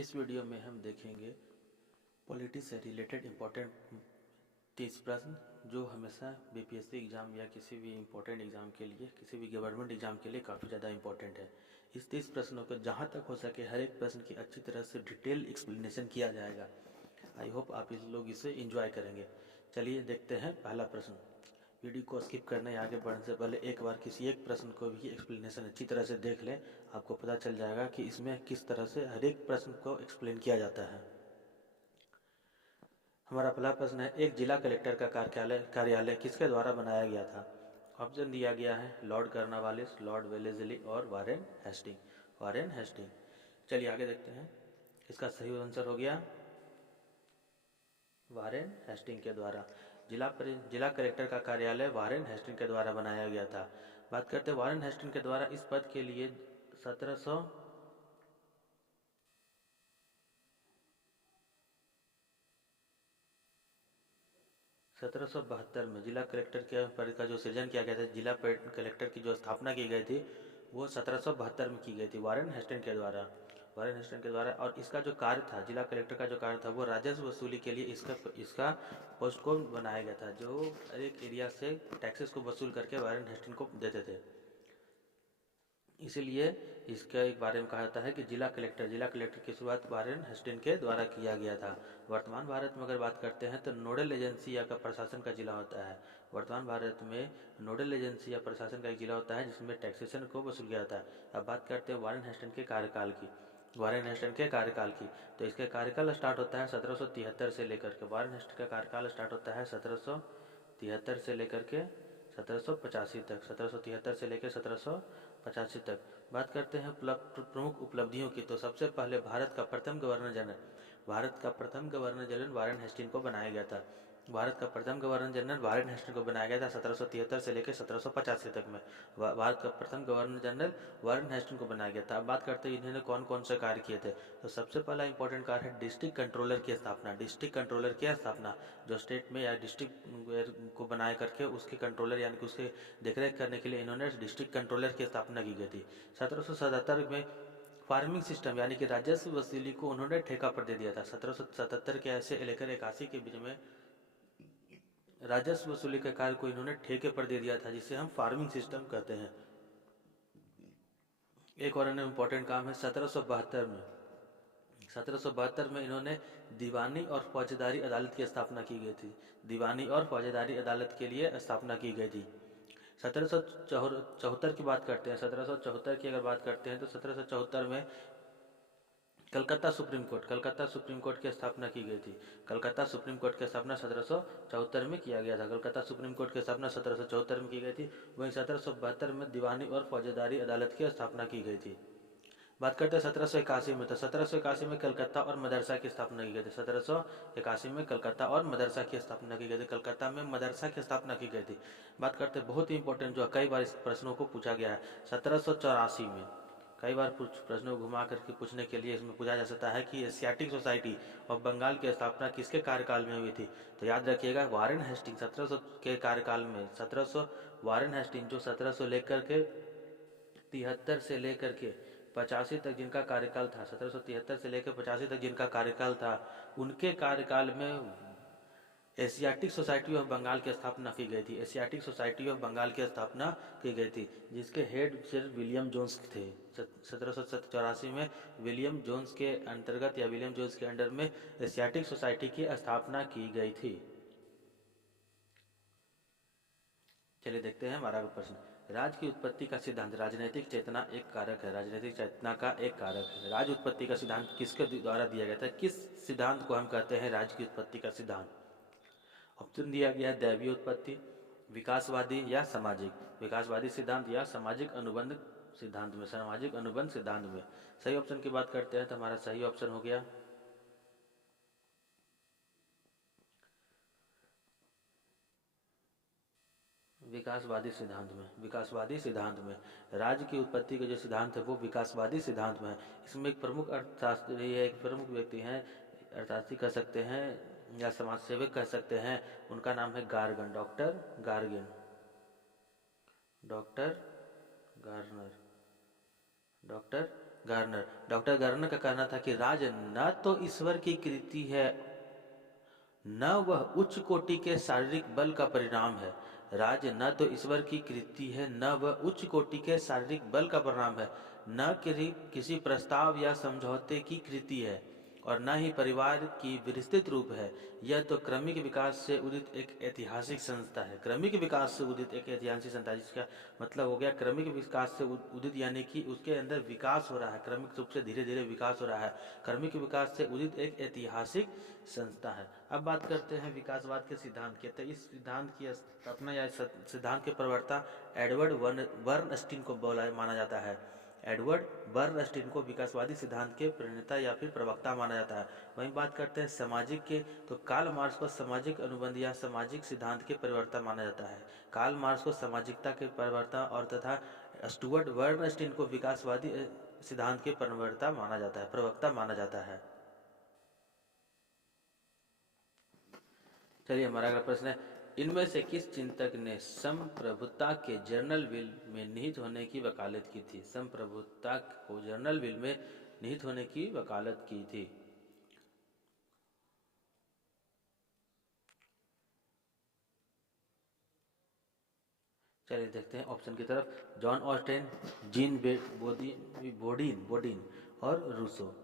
इस वीडियो में हम देखेंगे पॉलिटी से रिलेटेड इम्पोर्टेंट 30 प्रश्न जो हमेशा बीपीएससी एग्ज़ाम या किसी भी इम्पोर्टेंट एग्ज़ाम के लिए, किसी भी गवर्नमेंट एग्ज़ाम के लिए काफ़ी ज़्यादा इम्पोर्टेंट है। इस 30 प्रश्नों को जहाँ तक हो सके हर एक प्रश्न की अच्छी तरह से डिटेल एक्सप्लेनेशन किया जाएगा। आई होप आप इस लोग इसे एंजॉय करेंगे। चलिए देखते हैं पहला प्रश्न। वीडियो को स्किप करने या आगे बढ़ने से पहले एक बार किसी एक प्रश्न को भी एक्सप्लेनेशन अच्छी तरह से देख लें। आपको पता चल जाएगा कि इसमें किस तरह से हर एक प्रश्न को एक्सप्लेन किया जाता है। हमारा पहला प्रश्न है, एक जिला कलेक्टर का कार्यालय किसके द्वारा बनाया गया था? ऑप्शन दिया गया है लॉर्ड कर्नवालिस, लॉर्ड वेलेस्ली और वारेन हेस्टिंग। Warren Hasting. चलिए आगे देखते हैं। इसका सही आंसर हो गया वारेन हेस्टिंग के द्वारा। जिला कलेक्टर का कार्यालय वारेन हेस्टिंग के द्वारा बनाया गया था। बात करते हैं वारेन हेस्टिंग के द्वारा इस पद के लिए 1772 में जिला कलेक्टर के पद का जो सृजन किया गया था, जिला कलेक्टर की जो स्थापना की गई थी वो 1772 में की गई थी वारेन हेस्टिंग के द्वारा। वारेन हेस्टिंग के द्वारा। और इसका जो कार्य था, जिला कलेक्टर का जो कार्य था वो राजस्व वसूली के लिए इसका पोस्ट को बनाया गया था, जो एक एरिया से टैक्सेस को वसूल करके वारेन हेस्टिंग को देते थे। इसीलिए इसके एक बारे में कहा जाता है कि जिला कलेक्टर की शुरुआत वारेन हेस्टिंग के द्वारा किया गया था। वर्तमान भारत में अगर बात करते हैं तो नोडल एजेंसी या का प्रशासन का जिला होता है। वर्तमान भारत में नोडल एजेंसी या प्रशासन का एक जिला होता है जिसमें टैक्सेशन को वसूल किया जाता है। अब बात करते हैं वारेन हेस्टिंग के कार्यकाल की। वारेन हेस्टिंग के कार्यकाल की तो इसका कार्यकाल स्टार्ट होता है 1773 से लेकर के। वारेन हेस्टिंग का कार्यकाल स्टार्ट होता है 1773 से लेकर के 1785 तक। 1773 से लेकर 1785 तक। बात करते हैं प्रमुख उपलब्धियों की, तो सबसे पहले भारत का प्रथम गवर्नर जनरल वारेन हेस्टिंग को बनाया गया था। भारत का प्रथम गवर्नर जनरल वारेन हेस्टिंग को बनाया गया था 1773 से लेकर 1785 तक में। भारत का प्रथम गवर्नर जनरल वारेन हेस्टिंग को बनाया गया था। अब बात करते हैं इन्होंने कौन कौन से कार्य किए थे। तो सबसे पहला इंपॉर्टेंट कार्य है डिस्ट्रिक्ट कंट्रोलर की स्थापना। डिस्ट्रिक्ट कंट्रोलर की स्थापना, जो स्टेट में या डिस्ट्रिक्ट को बनाए करके उसके कंट्रोलर यानी कि उसके देखरेख करने के लिए इन्होंने डिस्ट्रिक्ट कंट्रोलर की स्थापना की गई थी। 1777 में फार्मिंग सिस्टम यानी कि राजस्व वसूली को उन्होंने ठेका पर दे दिया था। 1777 के ऐसे लेकर 81 के बीच में राजस्व वसूली के कार्य को इन्होंने ठेके पर दे दिया था, जिसे हम फार्मिंग सिस्टम कहते हैं। एक और अन्य इम्पोर्टेंट काम है 1772 में इन्होंने दीवानी और फौजदारी अदालत की स्थापना की गई थी। दीवानी और फौजदारी अदालत के लिए स्थापना की गई थी। 1774 की बात करते हैं। 1774 की अगर बात करते हैं तो 1774 में कलकत्ता सुप्रीम कोर्ट की स्थापना की गई थी। कलकत्ता सुप्रीम कोर्ट की स्थापना 1774 में किया गया था। कलकत्ता सुप्रीम कोर्ट की स्थापना 1774 में की गई थी। वहीं 1772 में दीवानी और फौजदारी अदालत की स्थापना की गई थी। बात करते हैं 1781 में, तो 1781 में कलकत्ता और मदरसा की स्थापना की गई थी। 1781 में कलकत्ता और मदरसा की स्थापना की गई थी। कलकत्ता में मदरसा की स्थापना की गई थी। बात करते हैं बहुत ही इंपॉर्टेंट जो कई बार इस प्रश्नों को पूछा गया है, 1784 में कई बार प्रश्नों को घुमा करके पूछने के लिए इसमें पूछा जा सकता है कि एशियाटिक सोसाइटी ऑफ बंगाल की स्थापना किसके कार्यकाल में हुई थी। तो याद रखिएगा वारेन हेस्टिंग 1700 के कार्यकाल में। 1700 वारेन हेस्टिंग जो 1700 लेकर के 73 से लेकर के 85 तक जिनका कार्यकाल था, 1773 से लेकर 85 तक जिनका कार्यकाल था, उनके कार्यकाल में एशियाटिक सोसाइटी ऑफ बंगाल की स्थापना की गई थी। एशियाटिक सोसाइटी ऑफ बंगाल की स्थापना की गई थी, जिसके हेड सर विलियम जोन्स थे। 1784 में विलियम जोन्स के अंतर्गत या विलियम जोन्स के अंडर में एशियाटिक सोसाइटी की स्थापना की गई थी। चलिए देखते हैं हमारा प्रश्न। राज्य की उत्पत्ति का सिद्धांत। राजनीतिक चेतना एक कारक है। राजनीतिक चेतना का एक कारक है। राज्य उत्पत्ति का सिद्धांत किसके द्वारा दिया गया था? किस सिद्धांत को हम कहते हैं राज्य की उत्पत्ति का सिद्धांत? ऑप्शन दिया गया है दैवीय उत्पत्ति, विकासवादी या सामाजिक। विकासवादी सिद्धांत या सामाजिक अनुबंध सिद्धांत में। सामाजिक अनुबंध सिद्धांत में। सही ऑप्शन की बात करते हैं तो हमारा सही ऑप्शन हो गया विकासवादी सिद्धांत में। विकासवादी सिद्धांत में राज्य की उत्पत्ति के जो सिद्धांत है वो विकासवादी सिद्धांत में है। इसमें एक प्रमुख अर्थशास्त्री है, एक प्रमुख व्यक्ति हैं, अर्थशास्त्री कह सकते हैं या समाज सेवक कह सकते हैं। उनका नाम है गार्गन, डॉक्टर गार्गिन, doctor Garner, doctor Garner. Doctor Garner का कहना था कि राज न तो ईश्वर की कृति है, न वह उच्च कोटि के शारीरिक बल का परिणाम है। राज्य न तो ईश्वर की कृति है, न वह उच्च कोटि के शारीरिक बल का परिणाम है, न किसी प्रस्ताव या समझौते की कृति है, और न ही परिवार की विस्तृत रूप है। यह तो क्रमिक विकास से उदित एक ऐतिहासिक संस्था है। क्रमिक विकास से उदित एक ऐतिहासिक संस्था, जिसका मतलब हो गया क्रमिक विकास से उदित, यानी कि उसके अंदर विकास हो रहा है, क्रमिक रूप से धीरे धीरे विकास हो रहा है। क्रमिक विकास से उदित एक ऐतिहासिक संस्था है। अब बात करते हैं विकासवाद के सिद्धांत की। तो इस सिद्धांत की स्थापना या सिद्धांत के प्रवक्ता एडवर्ड बर्नस्टीन को माना जाता है। एडवर्ड बर्नस्टीन को विकासवादी सिद्धांत के प्रणेता या फिर प्रवक्ता माना जाता है। वहीं बात करते हैं सामाजिक के, तो कार्ल मार्क्स को सामाजिक अनुबंध या सामाजिक सिद्धांत के प्रवक्ता माना जाता है। कार्ल मार्क्स को सामाजिकता के प्रवक्ता और तथा स्टुअर्ट बर्नस्टीन को विकासवादी सिद्धांत के प्रवक्ता माना जाता है। चलिए हमारा अगला प्रश्न है, इनमें से किस चिंतक ने संप्रभुता के जर्नल विल में निहित होने की वकालत की थी? संप्रभुता को जर्नल विल में निहित होने की वकालत की थी। चलिए देखते हैं ऑप्शन की तरफ। जॉन ऑस्टेन, जीन बोडीन और रूसो।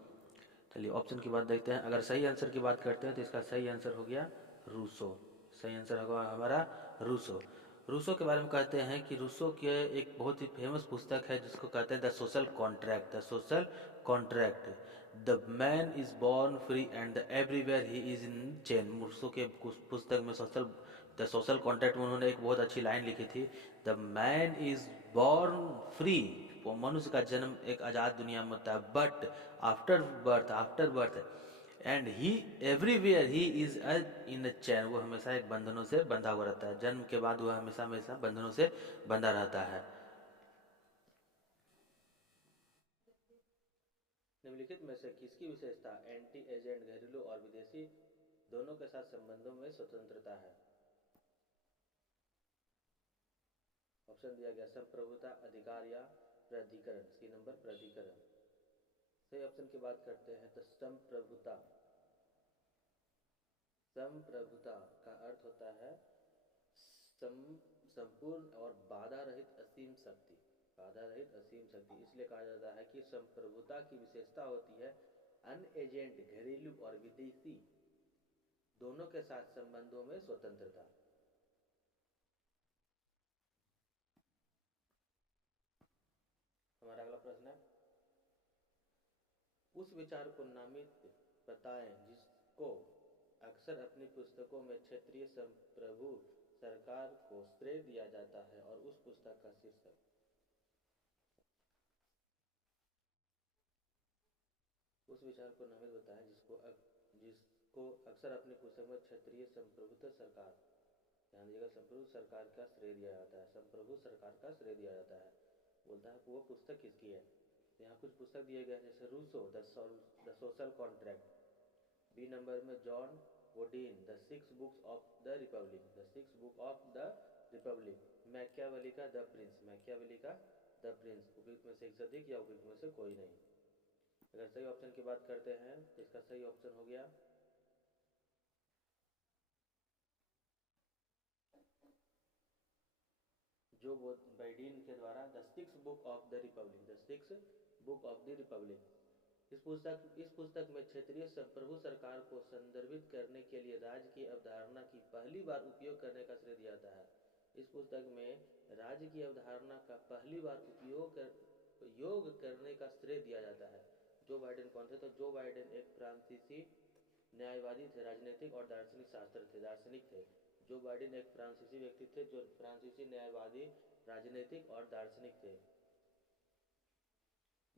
चलिए ऑप्शन की बात देखते हैं। अगर सही आंसर की बात करते हैं तो इसका सही आंसर हो गया रूसो। सही आंसर होगा हमारा रूसो। रूसो के बारे में कहते हैं कि रूसो के एक बहुत ही फेमस पुस्तक है जिसको कहते हैं the social contract. The social contract, the man is born free and the everywhere he is in chain. Rousseau के पुस्तक में द सोशल कॉन्ट्रैक्ट में उन्होंने एक बहुत अच्छी लाइन लिखी थी, the man is born free. मनुष्य का जन्म एक आज़ाद दुनिया में होता है, but after birth and he everywhere he is in chain. वो हमेशा एक बंधनों से बंधा हुआ रहता है। जन्म के बाद वह हमेशा हमेशा बंधनों से बंधा रहता है। निम्नलिखित में से किसकी विशेषता एंटी एजेंट घरेलू और विदेशी दोनों के साथ संबंधों में स्वतंत्रता है? ऑप्शन दिया गया संप्रभुता, अधिकार या प्राधिकरण। सी नंबर प्राधिकरण। सही ऑप्शन की बात करते हैं तो संप्रभुता। संप्रभुता का अर्थ होता है संपूर्ण और बाधा रहित असीम शक्ति। बाधा रहित असीम शक्ति इसलिए कहा जाता है कि संप्रभुता की विशेषता होती है अनएजेंट घरेलू और विदेशी दोनों के साथ संबंधों में स्वतंत्रता। हमारा अगला प्रश्न है, उस विचार को नामित बताएं जिसको अक्सर अपनी पुस्तकों में क्षेत्रीय संप्रभु सरकार को श्रेय दिया जाता है, और उस पुस्तक का शीर्षक। उस विचार को नामित बताएं जिसको अक्सर अपनी पुस्तक में क्षेत्रीय संप्रभुत्व सरकार, ध्यान दीजिएगा, संप्रभु सरकार का श्रेय दिया जाता है। संप्रभु सरकार का श्रेय दिया जाता है। बोलता है वो पुस्तक किसकी है। यहाँ कुछ पुस्तक दिए गए हैं, जैसे Rousseau the social contract. B number में John Bodin the six books of the republic. The six book of the republic. Machiavelli का द प्रिंस। मैकियावेली का द प्रिंस। उपयुक्त में से एक से अधिक या उपयुक्त में से कोई नहीं। अगर सही ऑप्शन की बात करते हैं तो इसका सही ऑप्शन हो गया जो बाइडेन के द्वारा the six book of the republic. The six book of the Republic. इस पुस्तक में क्षेत्रीय संप्रभु सरकार को संदर्भित करने के लिए राज्य की अवधारणा की पहली बार उपयोग करने का श्रेय दिया जाता है। इस पुस्तक में राज्य की अवधारणा का पहली बार उपयोग करने का श्रेय दिया जाता है। जो बाइडेन कौन थे? तो जो बाइडेन एक फ्रांसीसी न्यायवादी थे, राजनीतिक और दार्शनिक शास्त्र थे, दार्शनिक थे। जो बाइडेन एक फ्रांसीसी व्यक्ति थे जो फ्रांसीसी न्यायवादी, राजनीतिक और दार्शनिक थे।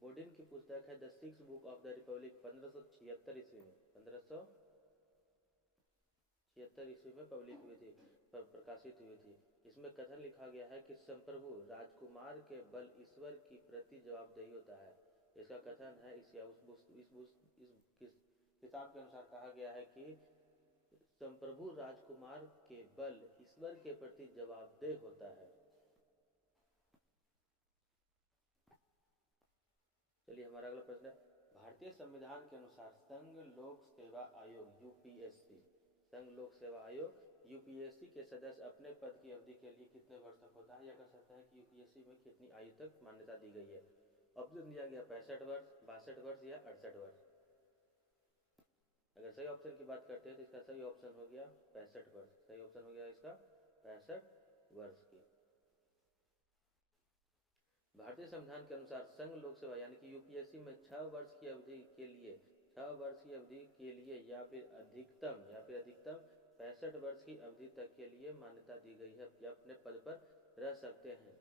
बोडिन की पुस्तक है the six book of the Republic 1576 ईस्वी में, 1576 ईस्वी में पब्लिक हुई थी, प्रकाशित हुई थी। इसमें कथन लिखा गया है कि संप्रभु राजकुमार के बल ईश्वर की प्रति जवाबदेही होता है। इसका कथन है इस किताब के अनुसार कहा गया है कि संप्रभु राजकुमार के बल ईश्वर के प्रति जवाबदेह होता है। चलिए हमारा अगला प्रश्न है, भारतीय संविधान के अनुसार संघ लोक सेवा आयोग यूपीएससी, संघ लोक सेवा आयोग यूपीएससी के सदस्य अपने पद की अवधि के लिए कितने वर्ष तक होता है, या कह सकते हैं कि यूपीएससी में कितनी आयु तक मान्यता दी गई है। ऑप्शन दिया गया 65 वर्ष, 62 वर्ष या 68 वर्ष। अगर सही ऑप्शन की बात करते हैं तो इसका सही ऑप्शन हो गया 65 वर्ष, सही ऑप्शन हो गया इसका 65 वर्ष की। भारतीय संविधान के अनुसार संघ लोक सेवा यानी कि यूपीएससी में 6 वर्ष की अवधि के लिए, 6 वर्ष की अवधि के लिए या फिर अधिकतम 65 वर्ष की अवधि तक के लिए मान्यता दी गई है या अपने पद पर रह सकते हैं।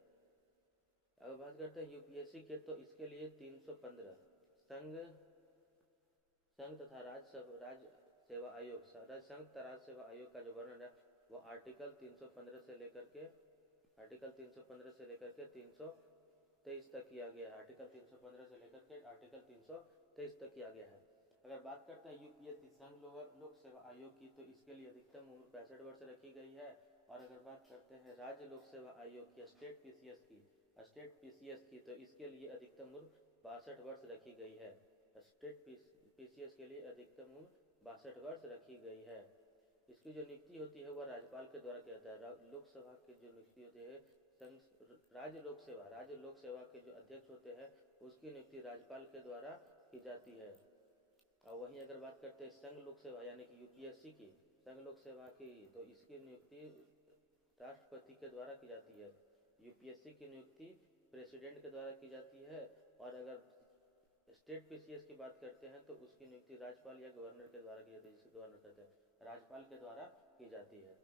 अब बात करते हैं यूपीएससी के, तो इसके लिए 315 संघ तथा राज्य सेवा आयोग, संघ तथा राज्य सेवा आयोग का जो वर्णन है वो आर्टिकल 315 से लेकर के 323 तक किया गया है। आर्टिकल 315 से लेकर के आर्टिकल 323 तक किया गया है। अगर बात करते हैं यूपीएससी संघ लोक सेवा आयोग की, तो इसके लिए अधिकतम उम्र 65 वर्ष रखी गई है। और अगर बात करते हैं राज्य लोक सेवा आयोग की, स्टेट पीसीएस की, तो इसके लिए अधिकतम उम्र 62 वर्ष रखी गई है। स्टेट पीसीएस के लिए अधिकतम उम्र 62 वर्ष रखी गई है। इसकी जो नियुक्ति होती है वह राज्यपाल के द्वारा किया जाता है। लोकसभा की जो नियुक्ति होती है, राज्य लोक सेवा के जो अध्यक्ष होते हैं उसकी नियुक्ति राज्यपाल के द्वारा की जाती है। और वहीं अगर बात करते हैं संघ लोक सेवा यानी कि यूपीएससी की, संघ लोक सेवा की, तो इसकी नियुक्ति राष्ट्रपति के द्वारा की जाती है। यूपीएससी की नियुक्ति प्रेसिडेंट के द्वारा की जाती है। और अगर स्टेट पीसीएस की बात करते हैं तो उसकी नियुक्ति राज्यपाल या गवर्नर के द्वारा की जाती है, जिसे गवर्नर कहते हैं, राज्यपाल के द्वारा की जाती है।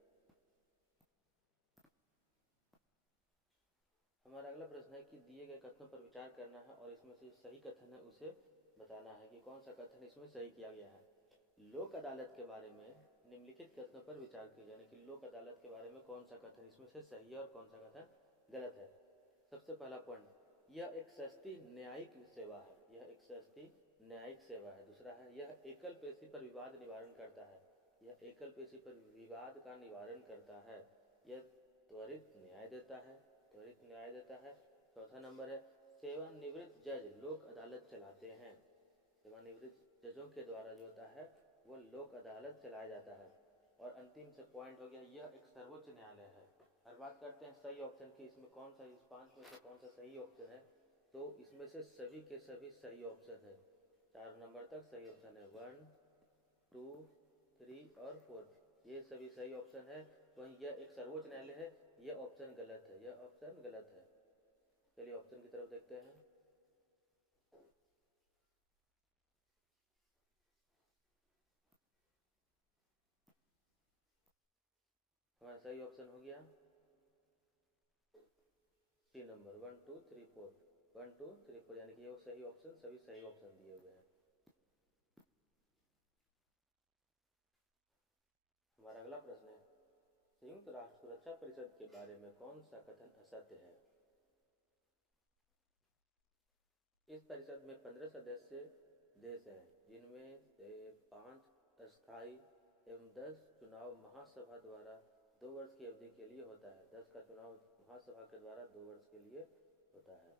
हमारा अगला प्रश्न है कि दिए गए कथनों पर विचार करना है और इसमें से सही कथन है उसे बताना है कि कौन सा कथन इसमें सही किया गया है। लोक अदालत के बारे में निम्नलिखित कथनों पर विचार कीजिए, यानी कि लोक अदालत के बारे में कौन सा कथन इसमें से सही है और कौन सा कथन गलत है। सबसे पहला पॉइंट, यह एक सस्ती न्यायिक सेवा है, यह एक सस्ती न्यायिक सेवा है। दूसरा है, यह एकल पेशी पर विवाद निवारण करता है, यह एकल पेशी पर विवाद का निवारण करता है। यह त्वरित न्याय देता है, त्वरित न्याय देता है। चौथा नंबर है, सेवानिवृत्त जज लोक अदालत चलाते हैं, सेवानिवृत्त जजों के द्वारा जो होता है वो लोक अदालत चलाया जाता है। और अंतिम से पॉइंट हो गया, यह एक सर्वोच्च न्यायालय है। और बात करते हैं सही ऑप्शन की, इसमें कौन सा, इस 5 में से कौन सा सही ऑप्शन है, तो इसमें से सभी के सभी सही ऑप्शन है। 4 नंबर तक सही ऑप्शन है, 1, 2, 3 और 4, ये सभी सही ऑप्शन है। वहीं यह एक सर्वोच्च न्यायालय है, यह ऑप्शन गलत है, यह ऑप्शन गलत है। चलिए ऑप्शन की तरफ देखते हैं। हमारा सही ऑप्शन हो गया सी नंबर, 1, 2, 3, 4, 1, 2, 3, 4, यानी कि ये सही ऑप्शन, सभी सही ऑप्शन दिए हुए हैं। हमारा अगला प्रश्न है, संयुक्त राष्ट्र सुरक्षा परिषद के बारे में कौन सा कथन असत्य है। इस परिषद में 15 सदस्य देश हैं, जिनमें से 5 अस्थायी एवं 10 चुनाव महासभा द्वारा 2 वर्ष की अवधि के लिए होता है। 10 का चुनाव महासभा के द्वारा 2 वर्ष के लिए होता है।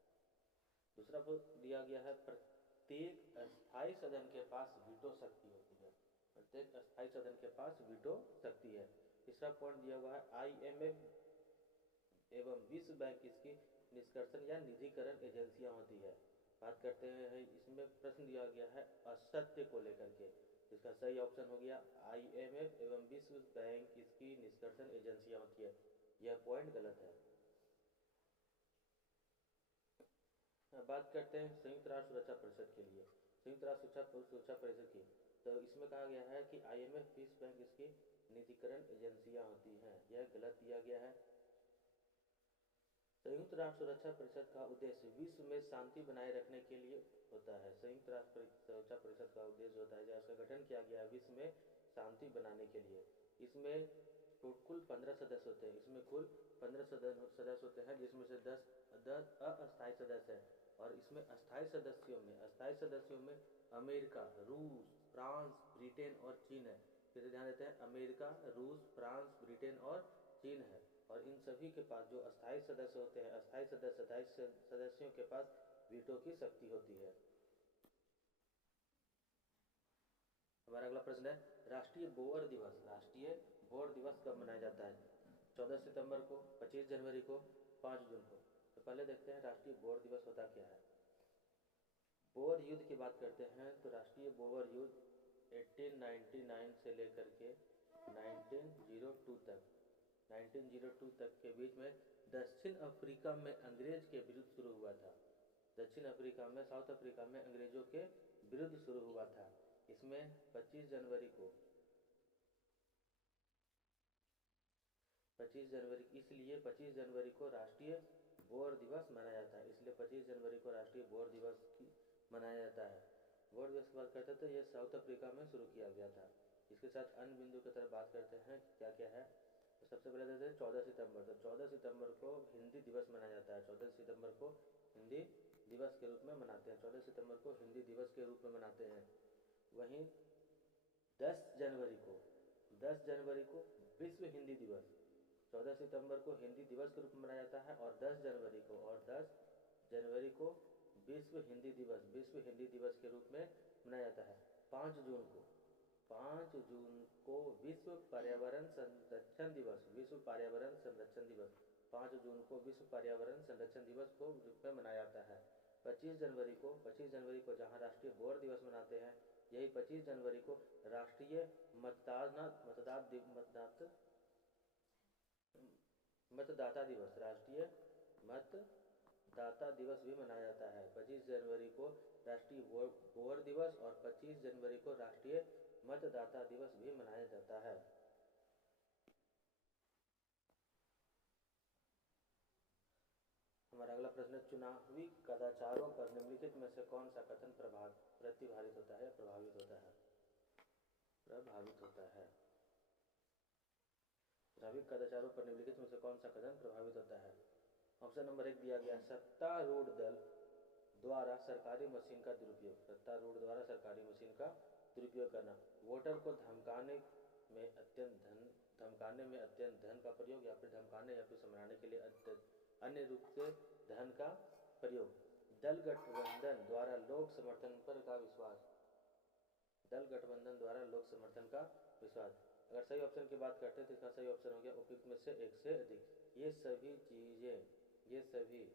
दूसरा दिया गया है, प्रत्येक अस्थायी सदन के पास वीटो शक्ति होती है, प्रत्येक अस्थायी सदन के पास वीटो शक्ति है। तीसरा पॉइंट दिया हुआ है, IMF एवं विश्व बैंक इसकी निष्कर्षण या निधिकरण एजेंसियां होती है। बात करते हैं, इसमें प्रश्न दिया गया है असत्य को लेकर के, इसका सही ऑप्शन हो गया IMF एवं विश्व बैंक इसकी निष्कर्षण एजेंसियां होती है, यह पॉइंट गलत है। बात करते हैं संयुक्त राष्ट्र सुरक्षा परिषद के लिए, संयुक्त राष्ट्र सुरक्षा परिषद की, तो इसमें कहा गया है कि IMF विश्व बैंक इसकी निधिकरण एजेंसियां होती हैं, यह गलत दिया गया है। संयुक्त राष्ट्र सुरक्षा परिषद का उद्देश्य विश्व में शांति बनाए रखने के लिए होता है। संयुक्त राष्ट्र सुरक्षा परिषद का उद्देश्य होता है, इसका गठन किया गया है विश्व में शांति बनाने के लिए। इसमें कुल 15 सदस्य होते हैं, इसमें कुल 15 सदस्य होते हैं, जिसमें से 10 अस्थायी सदस्य हैं। और इसमें अस्थायी सदस्यों में अमेरिका, रूस, फ्रांस, ब्रिटेन और चीन है। फिर ध्यान देते हैं, अमेरिका, रूस, फ्रांस, ब्रिटेन और चीन है। और इन सभी के पास जो अस्थायी सदस्य होते हैं, अस्थायी सदस्यों के पास वीटो की शक्ति होती है। हमारा अगला प्रश्न है, राष्ट्रीय बोअर दिवस, राष्ट्रीय बोअर दिवस कब मनाया जाता है? 14 सितंबर को, 25 जनवरी को, 5 जून को। तो पहले देखते हैं राष्ट्रीय बोअर दिवस होता क्या है। बोअर युद्ध की बात करते हैं तो राष्ट्रीय बोअर युद्ध 1899 से लेकर के 1902 तक के बीच में दक्षिण अफ्रीका में अंग्रेज के विरुद्ध शुरू हुआ था। दक्षिण अफ्रीका में, साउथ अफ्रीका में अंग्रेजों के विरुद्ध शुरू हुआ था। इसमें 25 जनवरी को, इसलिए 25 जनवरी को राष्ट्रीय बोअर दिवस मनाया जाता है। इसलिए 25 जनवरी को राष्ट्रीय बोअर दिवस की मनाया जाता है। बोअर दिवस की बात करते हैं तो ये साउथ अफ्रीका में शुरू किया गया था। इसके साथ अन्य बिंदु की तरफ बात करते हैं क्या क्या है। तो सबसे पहले देते हैं 14 सितंबर। तो 14 सितंबर को हिंदी दिवस मनाया जाता है। 14 सितंबर को हिंदी दिवस के रूप में मनाते हैं। 14 सितंबर को हिंदी दिवस के रूप में मनाते हैं। वहीं 10 जनवरी को विश्व हिंदी दिवस, 14 सितंबर को हिंदी दिवस के रूप में मनाया जाता है। और 10 जनवरी को विश्व हिंदी दिवस के रूप में मनाया जाता है। 5 जून को विश्व पर्यावरण संरक्षण दिवस, 5 जून को विश्व पर्यावरण संरक्षण दिवस को रूप में मनाया जाता है। 25 जनवरी को जहां राष्ट्रीय बोअर दिवस मनाते हैं, यही 25 जनवरी को राष्ट्रीय मतदाता दिवस भी मनाया जाता है। 25 जनवरी को राष्ट्रीय बोअर दिवस और 25 जनवरी को राष्ट्रीय मतदाता दिवस भी मनाया जाता है। हमारा अगला प्रश्न है, चुनावी कदाचारों पर निम्नलिखित में से कौन सा कथन प्रभावित होता है? प्रभावित होता है। चुनावी कदाचारों पर निम्नलिखित में से कौन सा कथन प्रभावित होता है? ऑप्शन नंबर 1 दिया गया, सत्तारूढ़ दल द्वारा सरकारी मशीन का दुरुपयोग। सत्तारूढ़ द्वारा सरकारी मशीन का दुरुपयोग करना, वोटर को धमकाने में अत्यंत धन का प्रयोग, या फिर धमकाने या फिर समझाने के लिए अन्य रूप से धन का प्रयोग, दल गठबंधन द्वारा लोक समर्थन का विश्वास। अगर सही ऑप्शन की बात करते हैं तो इसका सही ऑप्शन हो गया उपयुक्त में से एक से अधिक। ये सभी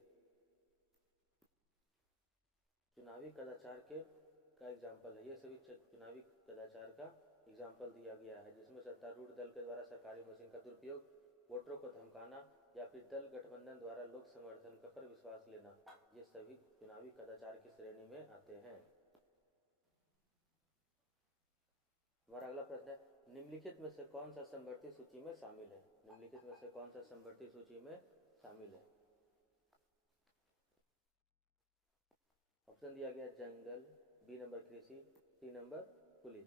चुनावी कदाचार का एग्जाम्पल है। ये सभी चुनावी कदाचार का एग्जाम्पल दिया गया है, जिसमें सत्तारूढ़ दल के द्वारा सरकारी मशीन का दुरुपयोग, वोटरों को धमकाना, या फिर दल गठबंधन द्वारा लोक समर्थन पर विश्वास लेना, ये सभी चुनावी कदाचार की श्रेणी में आते हैं। हमारा अगला प्रश्न है, निम्नलिखित में से कौन सा समवर्ती सूची में शामिल है? निम्नलिखित में से कौन सा समवर्ती सूची में शामिल है? ऑप्शन दिया गया जंगल, बी नंबर कृषि, सी नंबर पुलिस।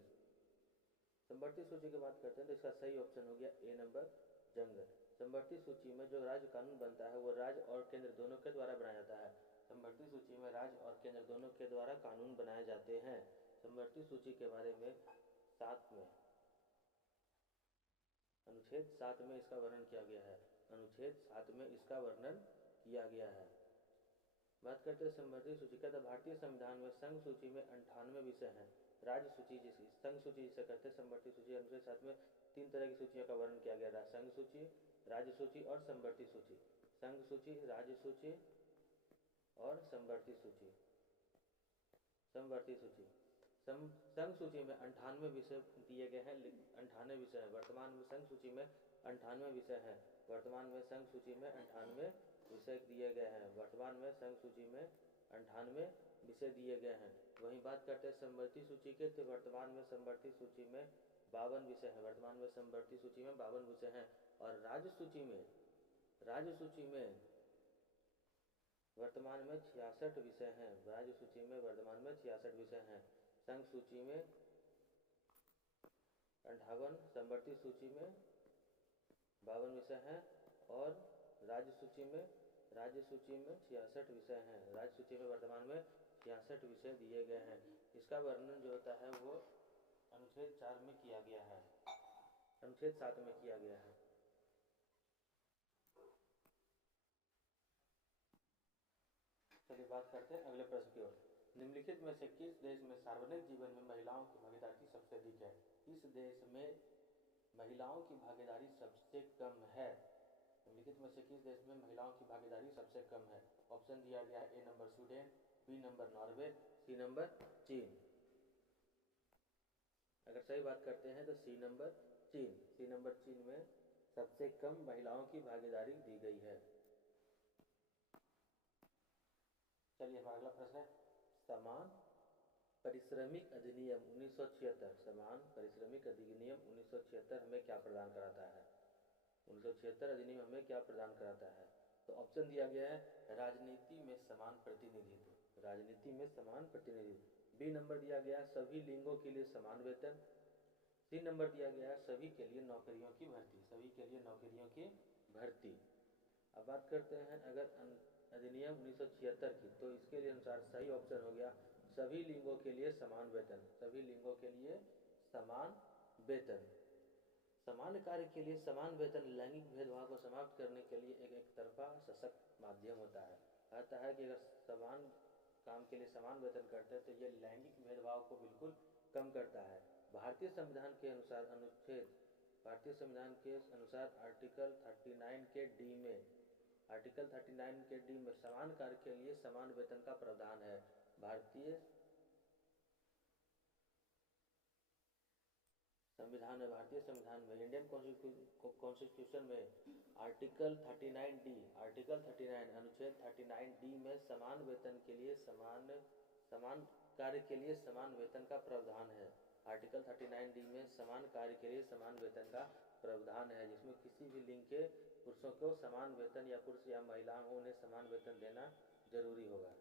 समवर्ती सूची की बात करते हैं तो इसका सही ऑप्शन हो गया ए नंबर जंगल। समवर्ती सूची में जो राज्य कानून बनता है वो राज्य और केंद्र दोनों के द्वारा बनाया जाता है। समवर्ती सूची में राज्य और केंद्र दोनों के द्वारा कानून बनाए जाते हैं। समवर्ती सूची के बारे में अनुच्छेद 7 में इसका वर्णन किया गया है। अनुच्छेद 7 में इसका वर्णन किया गया है। बात करते हैं समवर्ती सूची का, तो भारतीय संविधान में संघ सूची में 98 विषय हैं। राज्य सूची जिसे संघ सूची जिसे कहते हैं समवर्ती सूची, अनुच्छेद 7 में 3 तरह की सूचियों का वर्णन किया गया है, संघ सूची, राज्य सूची और समवर्ती सूची। संघ सूची, राज्य सूची और समवर्ती सूची। संघ सूची में 98 विषय दिए गए हैं, 98 विषय है वर्तमान में। संघ सूची में 98 विषय हैं वर्तमान में। संघ सूची में 98 विषय दिए गए हैं वर्तमान में। संघ सूची में 98 विषय दिए गए हैं। वहीं बात करते हैं समवर्ती सूची के, तो वर्तमान में समवर्ती सूची में 52 विषय हैं। वर्तमान में समवर्ती सूची में 52 विषय हैं। और राज्य सूची में वर्तमान में 66 विषय हैं। राज्य सूची में वर्तमान में 66 विषय हैं। संघ सूची में 58, समवर्ती सूची में 52 विषय हैं और राज्य सूची में 66 विषय हैं। राज्य सूची में वर्तमान में 66 विषय दिए गए हैं। इसका वर्णन जो होता है वो अनुच्छेद 4 में किया गया है, अनुच्छेद 7 में किया गया है। चलिए बात करते हैं अगले प्रश्न की ओर। निम्नलिखित में से किस देश में सार्वजनिक जीवन में महिलाओं की भागीदारी सबसे अधिक है? किस देश में महिलाओं की भागीदारी सबसे कम है? निम्नलिखित में से किस देश में महिलाओं की भागीदारी सबसे कम है? ऑप्शन दिया गया है A number Sweden, B number Norway, C number चीन। अगर सही बात करते हैं तो सी नंबर चीन। सी नंबर चीन में सबसे कम महिलाओं की भागीदारी दी गई है। चलिए हमारा अगला प्रश्न है, समान परिश्रमिक अधिनियम 1976, समान परिश्रमिक अधिनियम 1976 हमें क्या प्रदान कराता है? 1976 अधिनियम हमें क्या प्रदान कराता है? तो ऑप्शन दिया गया है राजनीति में समान प्रतिनिधित्व, राजनीति में समान प्रतिनिधित्व। बी नंबर दिया गया है सभी लिंगों के लिए समान वेतन। सी नंबर दिया गया है सभी के लिए नौकरियों की भर्ती, सभी के लिए नौकरियों की भर्ती। अब बात करते हैं अगर अधिनियम 1976 की, तो इसके लिए अनुसार सही ऑप्शन हो गया सभी लिंगों के लिए समान वेतन, सभी लिंगों के लिए समान वेतन। समान कार्य के लिए समान वेतन लैंगिक भेदभाव को समाप्त करने के लिए एक तरफा सशक्त माध्यम होता है। कहता है कि अगर समान काम के लिए समान वेतन करते हैं तो ये लैंगिक भेदभाव को बिल्कुल कम करता है। भारतीय संविधान के अनुसार भारतीय संविधान के अनुसार आर्टिकल 39 के डी में, आर्टिकल 39 के डी में समान कार्य के लिए समान वेतन का प्रावधान है। भारतीय संविधान में, भारतीय संविधान में, इंडियन कॉन्स्टिट्यूशन में आर्टिकल 39 डी, आर्टिकल 39 अनुच्छेद 39 डी में समान वेतन के लिए समान कार्य के लिए समान वेतन का प्रावधान है। आर्टिकल 39 डी में समान कार्य के लिए समान वेतन का प्रावधान है, जिसमें किसी भी लिंग के पुरुषों को समान वेतन या पुरुष या महिला हो उन्हें समान वेतन देना जरूरी होगा।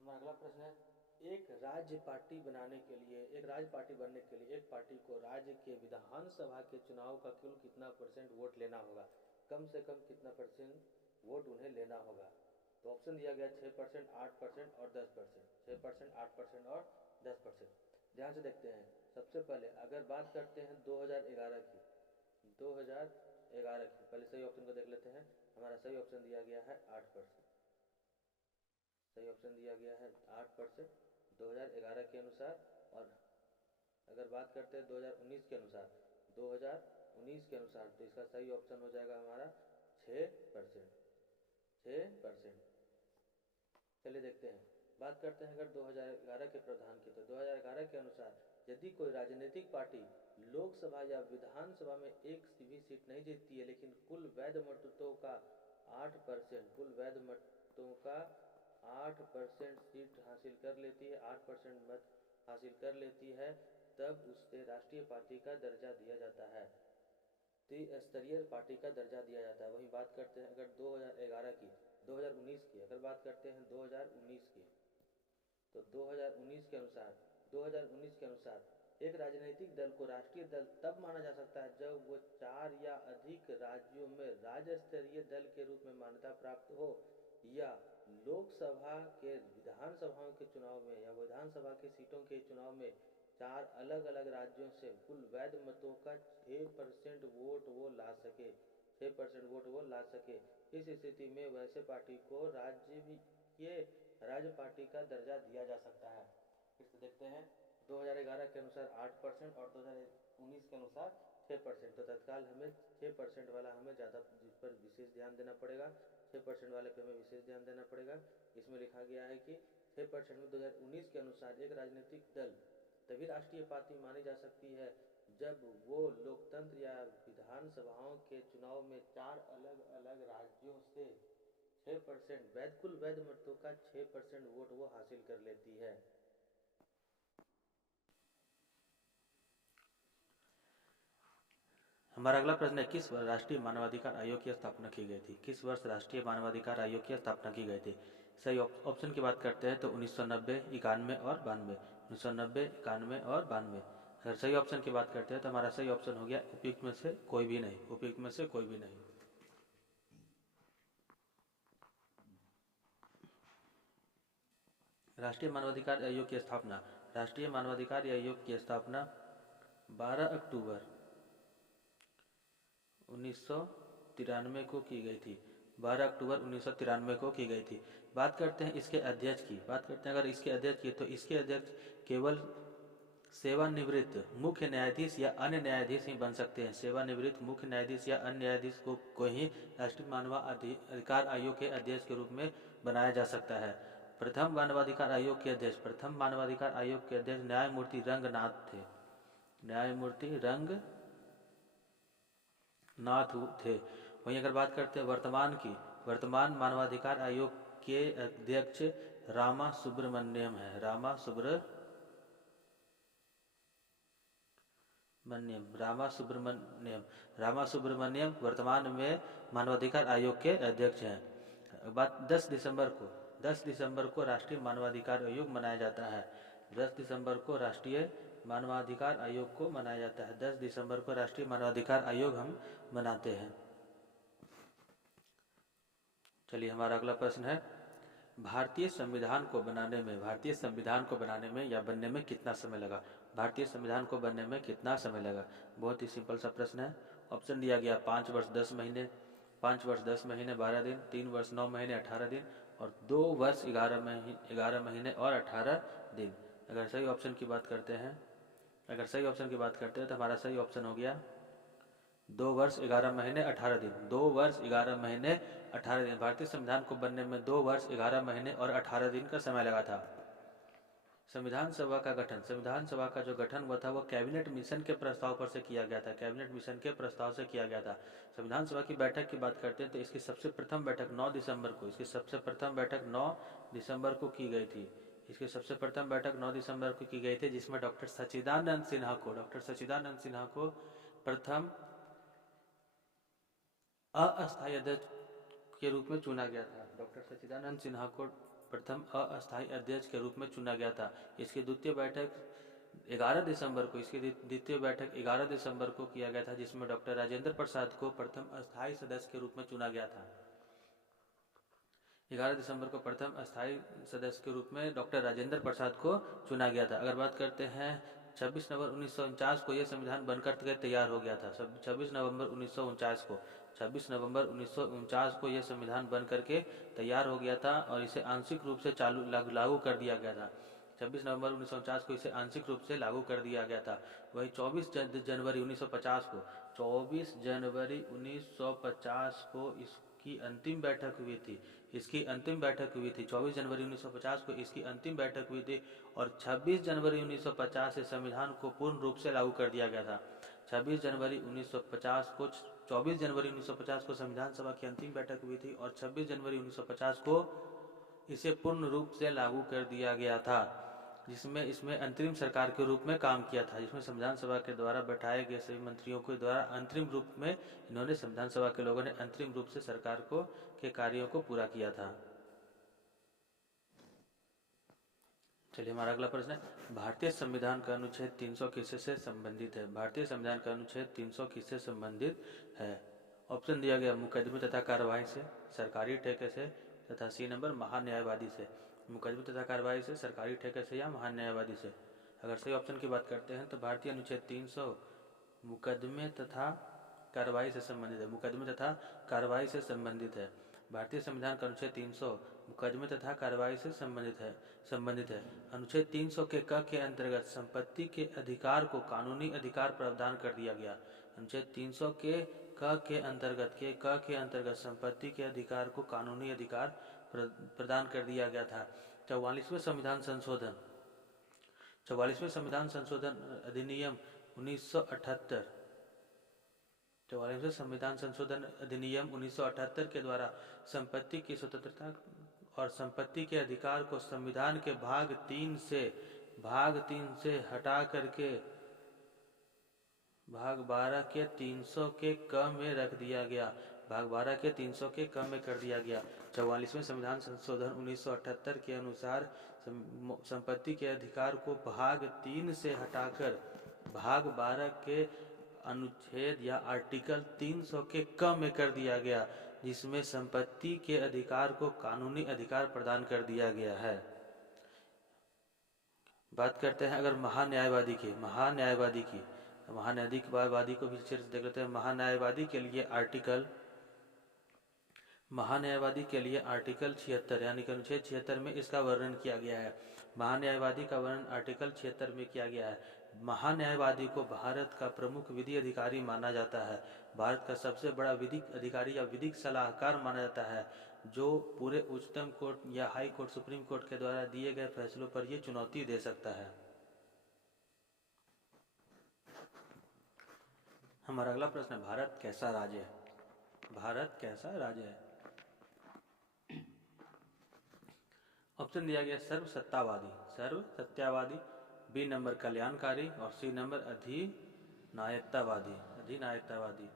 हमारा अगला प्रश्न है, एक राज्य पार्टी बनाने के लिए, एक राज्य पार्टी बनने के लिए एक पार्टी को राज्य के विधानसभा के चुनाव का कुल कितना % वोट लेना होगा? कम से कम कितना % वोट उन्हें लेना होगा? तो ऑप्शन दिया गया 6%, 8% और 10%, 6%, 8% और 10%। ध्यान से देखते हैं। सबसे पहले अगर बात करते हैं 2011 की, 2011 की, पहले सही ऑप्शन को देख लेते हैं। हमारा सही ऑप्शन दिया गया है 8%, सही ऑप्शन दिया गया है 8% 2011 के अनुसार। और अगर बात करते हैं 2019 के अनुसार, 2019 के अनुसार, तो इसका सही ऑप्शन हो जाएगा हमारा 6%, 6%। चलिए देखते हैं, बात करते हैं अगर 2011 के प्रावधान की, तो 2011 के अनुसार यदि कोई राजनीतिक पार्टी लोकसभा या विधानसभा में एक भी सीट नहीं जीतती है, लेकिन कुल वैध मतों का 8%, कुल वैध मतों का 8% सीट हासिल कर लेती है, 8% मत हासिल कर लेती है, तब उसे राष्ट्रीय पार्टी का दर्जा दिया जाता है, त्रिस्तरीय पार्टी का दर्जा दिया जाता है। वहीं बात करते हैं अगर 2011 की, 2019 की, अगर बात करते हैं 2019 की, तो 2019 के अनुसार, 2019 के अनुसार एक राजनीतिक दल को राष्ट्रीय दल तब माना जा सकता है जब वो 4 या अधिक राज्यों में राज्य स्तरीय दल के रूप में मान्यता प्राप्त हो, या लोकसभा के विधानसभाओं के चुनाव में या विधानसभा के सीटों के चुनाव में 4 अलग अलग राज्यों से कुल वैध मतों का 6% वोट वो ला सके, 6% वोट वो ला सके। इस स्थिति में वैसे पार्टी को राज्य पार्टी का दर्जा दिया जा सकता है। फिर से देखते हैं, 2011 के अनुसार 8% और 2019 के अनुसार 6%, तो तत्काल हमें 6% वाला हमें ज़्यादा, जिस पर विशेष ध्यान देना पड़ेगा, 6% वाले पे हमें विशेष ध्यान देना पड़ेगा। इसमें लिखा गया है कि 6% में 2019 के अनुसार एक राजनीतिक दल तभी राष्ट्रीय पार्टी मानी जा सकती है जब वो लोकतंत्र या विधानसभाओं के चुनाव में 4 अलग अलग राज्यों से 6% कुल वैध मतों का 6% वोट वो हासिल कर लेती है। हमारा अगला प्रश्न है, किस वर्ष राष्ट्रीय मानवाधिकार आयोग की स्थापना की गई थी? किस वर्ष राष्ट्रीय मानवाधिकार आयोग की स्थापना की गई थी? सही ऑप्शन की बात करते हैं तो 1990, 91 और 92, 1990, 91 और 92। अगर सही ऑप्शन की बात करते हैं तो हमारा सही ऑप्शन हो गया उपयुक्त में से कोई भी नहीं, उपयुक्त में से कोई भी नहीं। राष्ट्रीय मानवाधिकार आयोग की स्थापना, राष्ट्रीय मानवाधिकार आयोग की स्थापना 12 अक्टूबर 1993 को की गई थी। 12 अक्टूबर 1993 को की गई थी। बात करते हैं इसके अध्यक्ष की। बात करते हैं अगर इसके अध्यक्ष की, तो इसके अध्यक्ष केवल सेवानिवृत्त मुख्य न्यायाधीश या अन्य न्यायाधीश ही बन सकते हैं। सेवानिवृत्त मुख्य न्यायाधीश या अन्य न्यायाधीश को ही राष्ट्रीय मानवाधिकार आयोग के अध्यक्ष के रूप में बनाया जा सकता है। प्रथम मानवाधिकार आयोग के अध्यक्ष न्यायमूर्ति रंगनाथ थे। न्यायमूर्ति रंगनाथ थे। वहीं अगर बात करते हैं वर्तमान की, वर्तमान मानवाधिकार आयोग के अध्यक्ष रामा सुब्रमण्यम है। रामा सुब्रमण्यम वर्तमान में मानवाधिकार आयोग के अध्यक्ष हैं। बात 10 दिसंबर को राष्ट्रीय मानवाधिकार आयोग मनाया जाता है। 10 दिसंबर को राष्ट्रीय मानवाधिकार आयोग को मनाया जाता है। 10 दिसंबर को राष्ट्रीय मानवाधिकार आयोग हम मनाते हैं। चलिए हमारा अगला प्रश्न है, भारतीय संविधान को बनाने में या बनने में कितना समय लगा? भारतीय संविधान को बनने में कितना समय लगा? बहुत ही सिंपल सा प्रश्न है। ऑप्शन दिया गया 5 वर्ष 10 महीने, 5 वर्ष 10 महीने 12 दिन, 3 वर्ष 9 महीने 18 दिन और 2 वर्ष 11 महीने और 18 दिन। अगर सही ऑप्शन की बात करते हैं तो हमारा सही ऑप्शन हो गया 2 वर्ष 11 महीने 18 दिन। 2 वर्ष 11 महीने 18 दिन। भारतीय संविधान को बनने में 2 वर्ष 11 महीने और 18 दिन का समय लगा था। संविधान सभा का जो गठन हुआ था वो कैबिनेट मिशन के प्रस्ताव पर से किया गया था। कैबिनेट मिशन के प्रस्ताव से किया गया था। संविधान सभा की बैठक की बात करते हैं तो इसकी सबसे प्रथम बैठक 9 दिसंबर को की गई थी। जिसमें डॉक्टर सच्चिदानंद सिन्हा को प्रथम अस्थायी अध्यक्ष के रूप में चुना गया था। डॉक्टर सच्चिदानंद सिन्हा को प्रथम अस्थायी अध्यक्ष के रूप में चुना गया था। इसकी द्वितीय बैठक 11 दिसंबर को किया गया था, जिसमें डॉक्टर राजेंद्र प्रसाद को प्रथम अस्थायी सदस्य के रूप में चुना गया था। 11 दिसंबर को प्रथम अस्थायी सदस्य के रूप में डॉक्टर राजेंद्र प्रसाद को चुना गया था। अगर बात करते हैं 26 नवंबर 1949 को यह संविधान बनकर तैयार हो गया था। 26 नवंबर 1949 को यह संविधान बन करके तैयार हो गया था और इसे आंशिक रूप से लागू कर दिया गया था। 26 नवंबर 1949 को इसे आंशिक रूप से लागू कर दिया गया था। वही 24 जनवरी 1950 को इसकी अंतिम बैठक हुई थी। 24 जनवरी 1950 को इसकी अंतिम बैठक हुई थी और 26 जनवरी 1950 से संविधान को पूर्ण रूप से लागू कर दिया गया था। 24 जनवरी 1950 को संविधान सभा की अंतिम बैठक हुई थी और 26 जनवरी 1950 को इसे पूर्ण रूप से लागू कर दिया गया था, जिसमें इसमें अंतरिम सरकार के रूप में काम किया था। जिसमें संविधान सभा के द्वारा बैठाए गए सभी मंत्रियों के द्वारा अंतरिम रूप में इन्होंने संविधान सभा के लोगों ने अंतरिम रूप से सरकार के कार्यों को पूरा किया था। चलिए हमारा अगला प्रश्न है, भारतीय संविधान का अनुच्छेद 300 किससे संबंधित है? भारतीय संविधान का अनुच्छेद 300 किससे संबंधित है? ऑप्शन दिया गया मुकदमे तथा कार्यवाही से, सरकारी ठेके से तथा सी नंबर महान्यायवादी से। मुकदमे तथा कार्यवाही से, सरकारी ठेके से या महान्यायवादी से। अगर सही ऑप्शन की बात करते हैं तो भारतीय अनुच्छेद 300 मुकदमे तथा कार्यवाही से संबंधित है। मुकदमे तथा कार्यवाही से संबंधित है। भारतीय संविधान का अनुच्छेद 300 मुकदमे तथा कार्यवाही से संबंधित है। अनुच्छेद 300 के क के अंतर्गत संपत्ति के अधिकार को कानूनी अधिकार प्रदान कर दिया गया। अनुच्छेद 300 के क के अंतर्गत संपत्ति के अधिकार को कानूनी अधिकार प्रदान कर दिया गया था। 44वें संविधान संशोधन अधिनियम 1978 44वें संविधान संशोधन अधिनियम 1978 के द्वारा संपत्ति की स्वतंत्रता और संपत्ति के अधिकार को संविधान के भाग 3 से हटा करके भाग 12 के 300 के क में रख दिया गया। भाग 12 के 300 के क में कर दिया गया। 44वें संविधान संशोधन 1978 के अनुसार संपत्ति के अधिकार को भाग 3 से हटाकर भाग 12 के अनुच्छेद या आर्टिकल 300 के क में कर दिया गया, जिसमें संपत्ति के अधिकार को कानूनी अधिकार प्रदान कर दिया गया है। बात करते हैं अगर महान्यायवादी को भी अच्छे से देख लेते हैं। महान्यायवादी के लिए महान्यायवादी के लिए आर्टिकल 76 यानी कि अनुच्छेद 76 में इसका वर्णन किया गया है। महान्यायवादी का वर्णन आर्टिकल 76 में किया गया है। महान्यायवादी को भारत का प्रमुख विधि अधिकारी माना जाता है। भारत का सबसे बड़ा विधिक अधिकारी या विधिक सलाहकार माना जाता है, जो पूरे उच्चतम कोर्ट या हाई कोर्ट, सुप्रीम कोर्ट के द्वारा दिए गए फैसलों पर ये चुनौती दे सकता है। हमारा अगला प्रश्न है, भारत कैसा राज्य है? भारत कैसा राज्य है? ऑप्शन दिया गया सर्वसत्तावादी, सर्वसत्तावादी, बी नंबर कल्याणकारी और सी नंबर अधिनायकतावादी, अधिनायकतावादी।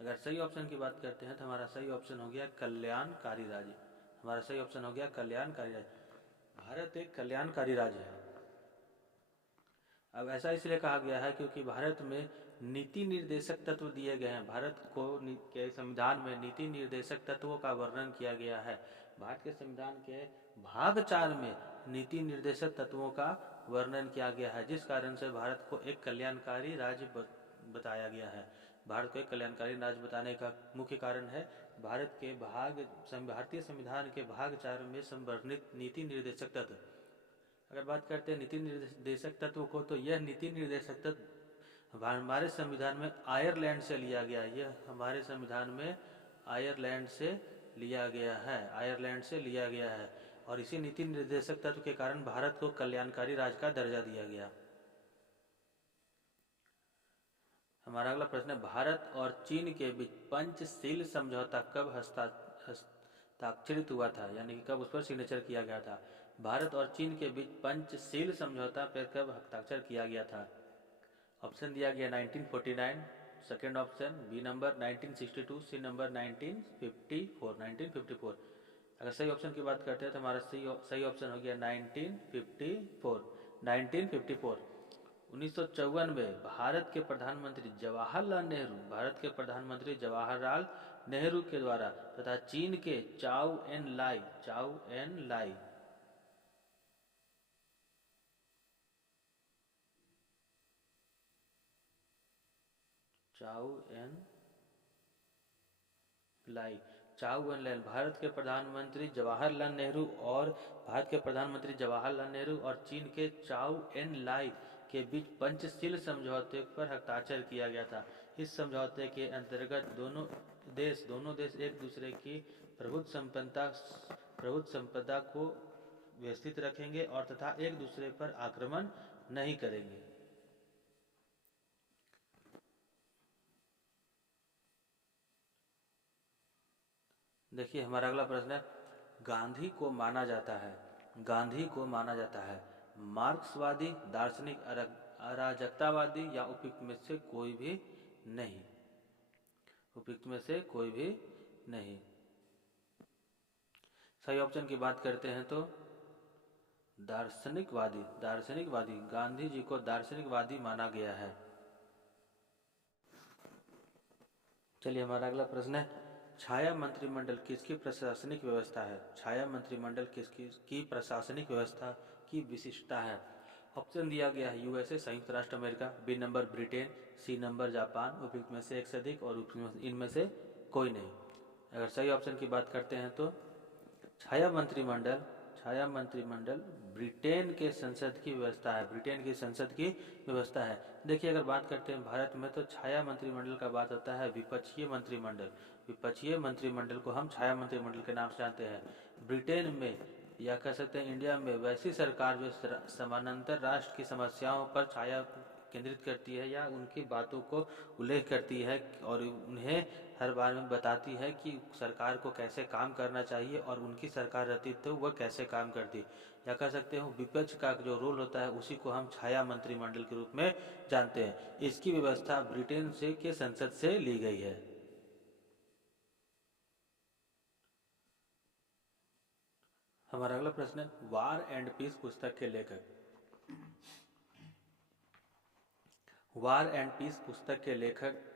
अगर सही ऑप्शन की बात करते हैं तो हमारा सही ऑप्शन हो गया कल्याणकारी राज्य। हमारा सही ऑप्शन हो गया कल्याणकारी राज्य। भारत एक कल्याणकारी राज्य है। अब ऐसा इसलिए कहा गया है क्योंकि भारत में नीति निर्देशक तत्व दिए गए हैं। भारत को के संविधान में नीति निर्देशक तत्वों का वर्णन किया गया है। भारत के संविधान के भाग 4 में नीति निर्देशक तत्वों का वर्णन किया गया है, जिस कारण से भारत को एक कल्याणकारी राज्य बताया गया है। भारत को एक कल्याणकारी राज्य बताने का मुख्य कारण है भारत के भारतीय संविधान के भाग 4 में संवर्णित नीति निर्देशक तत्व। अगर बात करते हैं नीति निर्देशक तत्व को, तो यह नीति निर्देशक तत्व हमारे संविधान में आयरलैंड से लिया गया। यह हमारे संविधान में आयरलैंड से लिया गया है, आयरलैंड से लिया गया है। और इसी नीति निर्देशक तत्व के कारण भारत को कल्याणकारी राज्य का दर्जा दिया गया। हमारा अगला प्रश्न है, भारत और चीन के बीच पंचशील समझौता कब हस्ताक्षरित हुआ था, यानी कि कब उस पर सिग्नेचर किया गया था? भारत और चीन के बीच पंचशील समझौता पर कब हस्ताक्षर किया गया था? ऑप्शन दिया गया 1949, second option, B number 1962, C number 1954। अगर सही ऑप्शन की बात करते हैं तो हमारा सही ऑप्शन हो गया 1954। 1954 में भारत के प्रधानमंत्री जवाहरलाल नेहरू के द्वारा तथा चीन के चाउ एन लाई भारत के प्रधानमंत्री जवाहरलाल नेहरू और चीन के चाउ एन लाई के बीच पंचशील समझौते पर हस्ताक्षर किया गया था। इस समझौते के अंतर्गत दोनों देश एक दूसरे की प्रभुत्व संपदा को व्यवस्थित रखेंगे और तथा एक दूसरे पर आक्रमण नहीं करेंगे। देखिए हमारा अगला प्रश्न है, गांधी को माना जाता है मार्क्सवादी, दार्शनिक अराजकतावादी या उपयुक्त में से कोई भी नहीं। सही ऑप्शन की बात करते हैं तो दार्शनिकवादी, गांधी जी को दार्शनिकवादी माना गया है। चलिए हमारा अगला प्रश्न है, छाया मंत्रिमंडल किसकी प्रशासनिक व्यवस्था है? छाया मंत्रिमंडल किसकी प्रशासनिक व्यवस्था की विशिष्टता है? ऑप्शन दिया गया है यूएसए, संयुक्त राष्ट्र अमेरिका, B number Britain, C number Japan, उपयुक्त में से एक से अधिक और इनमें से कोई नहीं। अगर सही ऑप्शन की बात करते हैं तो छाया मंत्रिमंडल ब्रिटेन के संसद की व्यवस्था है। देखिए अगर बात करते हैं भारत में तो छाया मंत्रिमंडल का बात होता है विपक्षीय मंत्रिमंडल को हम छाया मंत्रिमंडल के नाम से जानते हैं। ब्रिटेन में या कह सकते हैं इंडिया में वैसी सरकार जो समानांतर राष्ट्र की समस्याओं पर छाया केंद्रित करती है या उनकी बातों को उल्लेख करती है और उन्हें हर बार में बताती है कि सरकार को कैसे काम करना चाहिए और उनकी सरकार रहती तो वह कैसे काम करती, या कह सकते हो विपक्ष का जो रोल होता है उसी को हम छाया मंत्रिमंडल के रूप में जानते हैं। इसकी व्यवस्था ब्रिटेन के संसद से ली गई है। हमारा अगला प्रश्न है, वार एंड पीस पुस्तक के लेखक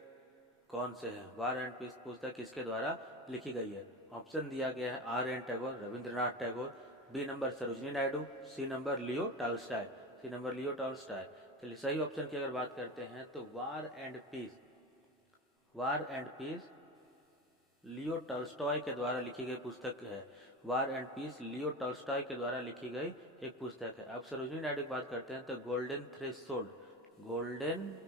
कौन से हैं? वार एंड पीस पुस्तक किसके द्वारा लिखी गई है? ऑप्शन दिया गया है R.N. Tagore, Rabindranath Tagore, B number Sarojini Naidu, C number Leo Tolstoy. चलिए सही ऑप्शन की अगर बात करते हैं तो War and Peace Leo Tolstoy के द्वारा लिखी गई पुस्तक है। War and Peace Leo Tolstoy के द्वारा लिखी गई एक पुस्तक है। अब सरोजिनी नायडू की बात करते हैं तो golden threshold golden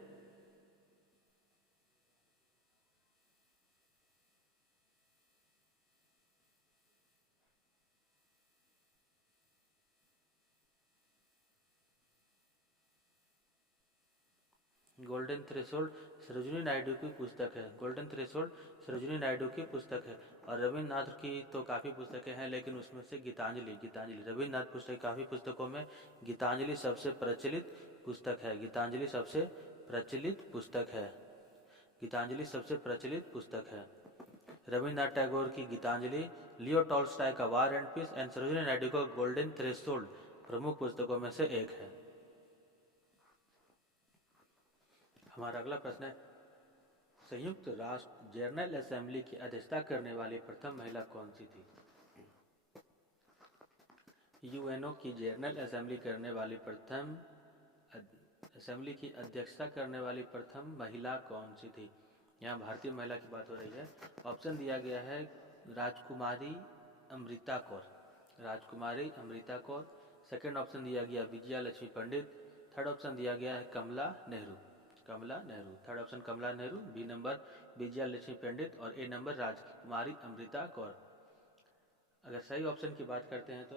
golden threshold Sarojini Naidu की पुस्तक है। गोल्डन थ्रेशोल्ड सरोजिनी नायडू की पुस्तक है। और रविन्द्रनाथ की तो काफ़ी पुस्तकें हैं, लेकिन उसमें से गीतांजलि गीतांजलि रविन्द्रनाथ पुस्तक काफ़ी पुस्तकों में गीतांजलि सबसे प्रचलित पुस्तक है। गीतांजलि सबसे प्रचलित पुस्तक है। गीतांजलि सबसे प्रचलित पुस्तक है। रविन्द्रनाथ टैगोर की गीतांजलि, लियो टॉल्स्टॉय का war and peace and Sarojini Naidu का गोल्डन थ्रेशोल्ड प्रमुख पुस्तकों में से एक है। हमारा अगला प्रश्न है, संयुक्त राष्ट्र जनरल असेंबली की अध्यक्षता करने वाली प्रथम महिला कौन सी थी? यूएनओ की जनरल असेंबली करने वाली प्रथम असेंबली की अध्यक्षता करने वाली प्रथम महिला कौन सी थी? यहाँ भारतीय महिला की बात हो रही है। ऑप्शन दिया गया है राजकुमारी अमृता कौर, राजकुमारी अमृता कौर। सेकंड ऑप्शन दिया गया विजया लक्ष्मी पंडित। थर्ड ऑप्शन दिया गया है कमला नेहरू, कमला नेहरू। थर्ड ऑप्शन कमला नेहरू, बी नंबर विजया लक्ष्मी पंडित और ए नंबर राजकुमारी अमृता कौर। अगर सही ऑप्शन की बात करते हैं तो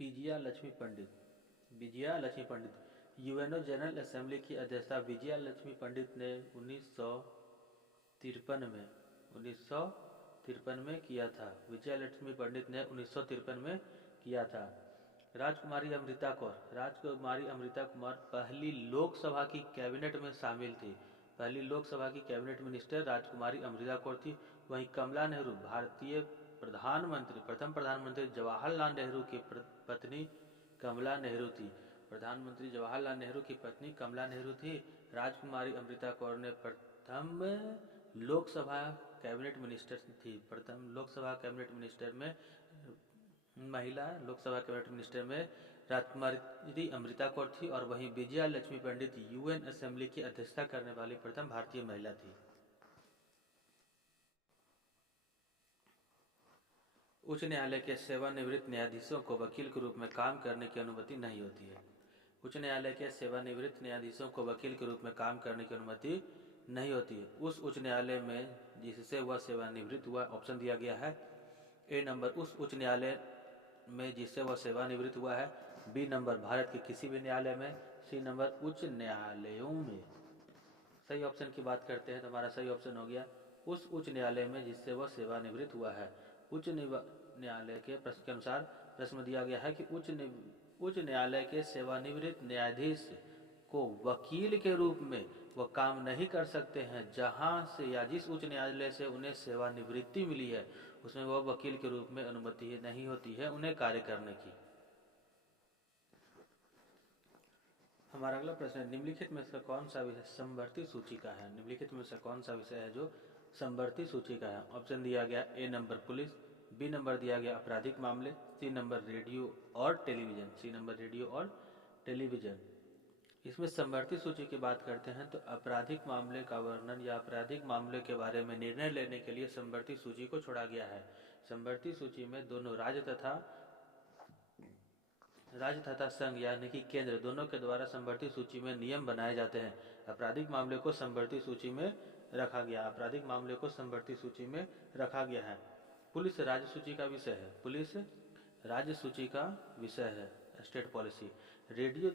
विजया लक्ष्मी पंडित, विजया लक्ष्मी पंडित। यूएनओ जनरल असेंबली की अध्यक्षता विजया लक्ष्मी पंडित ने 1953 में किया था। विजया लक्ष्मी पंडित ने 1953 में किया था। राजकुमारी अमृता कौर, राजकुमारी अमृता कौर पहली लोकसभा की कैबिनेट में शामिल थी। पहली लोकसभा की कैबिनेट मिनिस्टर राजकुमारी अमृता कौर थी। वहीं कमला नेहरू भारतीय प्रधानमंत्री, प्रथम प्रधानमंत्री जवाहरलाल नेहरू की पत्नी कमला नेहरू थी। प्रधानमंत्री जवाहरलाल नेहरू की पत्नी कमला नेहरू थी। राजकुमारी अमृता कौर ने प्रथम लोकसभा कैबिनेट मिनिस्टर थी। प्रथम लोकसभा कैबिनेट मिनिस्टर में महिला लोकसभा कैबिनेट मिनिस्टर में राजकुमारी अमृता कौर थी। और वहीं विजया लक्ष्मी पंडित यूएन असेंबली की अध्यक्षता करने वाली प्रथम भारतीय महिला थी। उच्च न्यायालय के सेवानिवृत्त न्यायाधीशों को वकील के रूप में काम करने की अनुमति नहीं होती है। उच्च न्यायालय के सेवानिवृत्त न्यायाधीशों को वकील के रूप में काम करने की अनुमति नहीं होती है उस उच्च न्यायालय में जिससे वह सेवानिवृत्त हुआ। ऑप्शन दिया गया है ए नंबर उस उच्च न्यायालय में जिससे वह सेवानिवृत्त हुआ है, बी नंबर भारत के किसी भी न्यायालय में, सी नंबर उच्च न्यायालयों में। सही ऑप्शन की बात करते हैं तो हमारा सही ऑप्शन हो गया उस उच्च न्यायालय में जिससे वह सेवानिवृत्त हुआ है। उच्च न्यायालय के प्रश्न के अनुसार प्रश्न दिया गया है कि उच्च न्यायालय के सेवानिवृत्त न्यायाधीश को वकील के रूप में वह काम नहीं कर सकते हैं जहां से या जिस उच्च न्यायालय से उन्हें सेवानिवृत्ति मिली है उसमें वह वकील के रूप में अनुमति नहीं होती है उन्हें कार्य करने की। हमारा अगला प्रश्न है, निम्नलिखित में से कौन सा विषय समवर्ती सूची का है? निम्नलिखित में से कौन सा विषय है जो समवर्ती सूची का है? ऑप्शन दिया गया ए नंबर पुलिस, बी नंबर दिया गया आपराधिक मामले, सी नंबर रेडियो और टेलीविजन, सी नंबर रेडियो और टेलीविजन। इसमें समवर्ती सूची की बात करते हैं तो आपराधिक मामले का वर्णन या आपराधिक मामले के बारे में निर्णय लेने के लिए समवर्ती सूची को छोड़ा गया है। समवर्ती सूची में दोनों राज्य तथा संघ यानी कि केंद्र दोनों के द्वारा समवर्ती सूची में नियम बनाए जाते हैं। आपराधिक मामले को समवर्ती सूची में रखा गया, आपराधिक मामले को समवर्ती सूची में रखा गया है। पुलिस राज्य सूची का विषय है, पुलिस राज्य सूची का विषय है, स्टेट पॉलिसी। रेडियो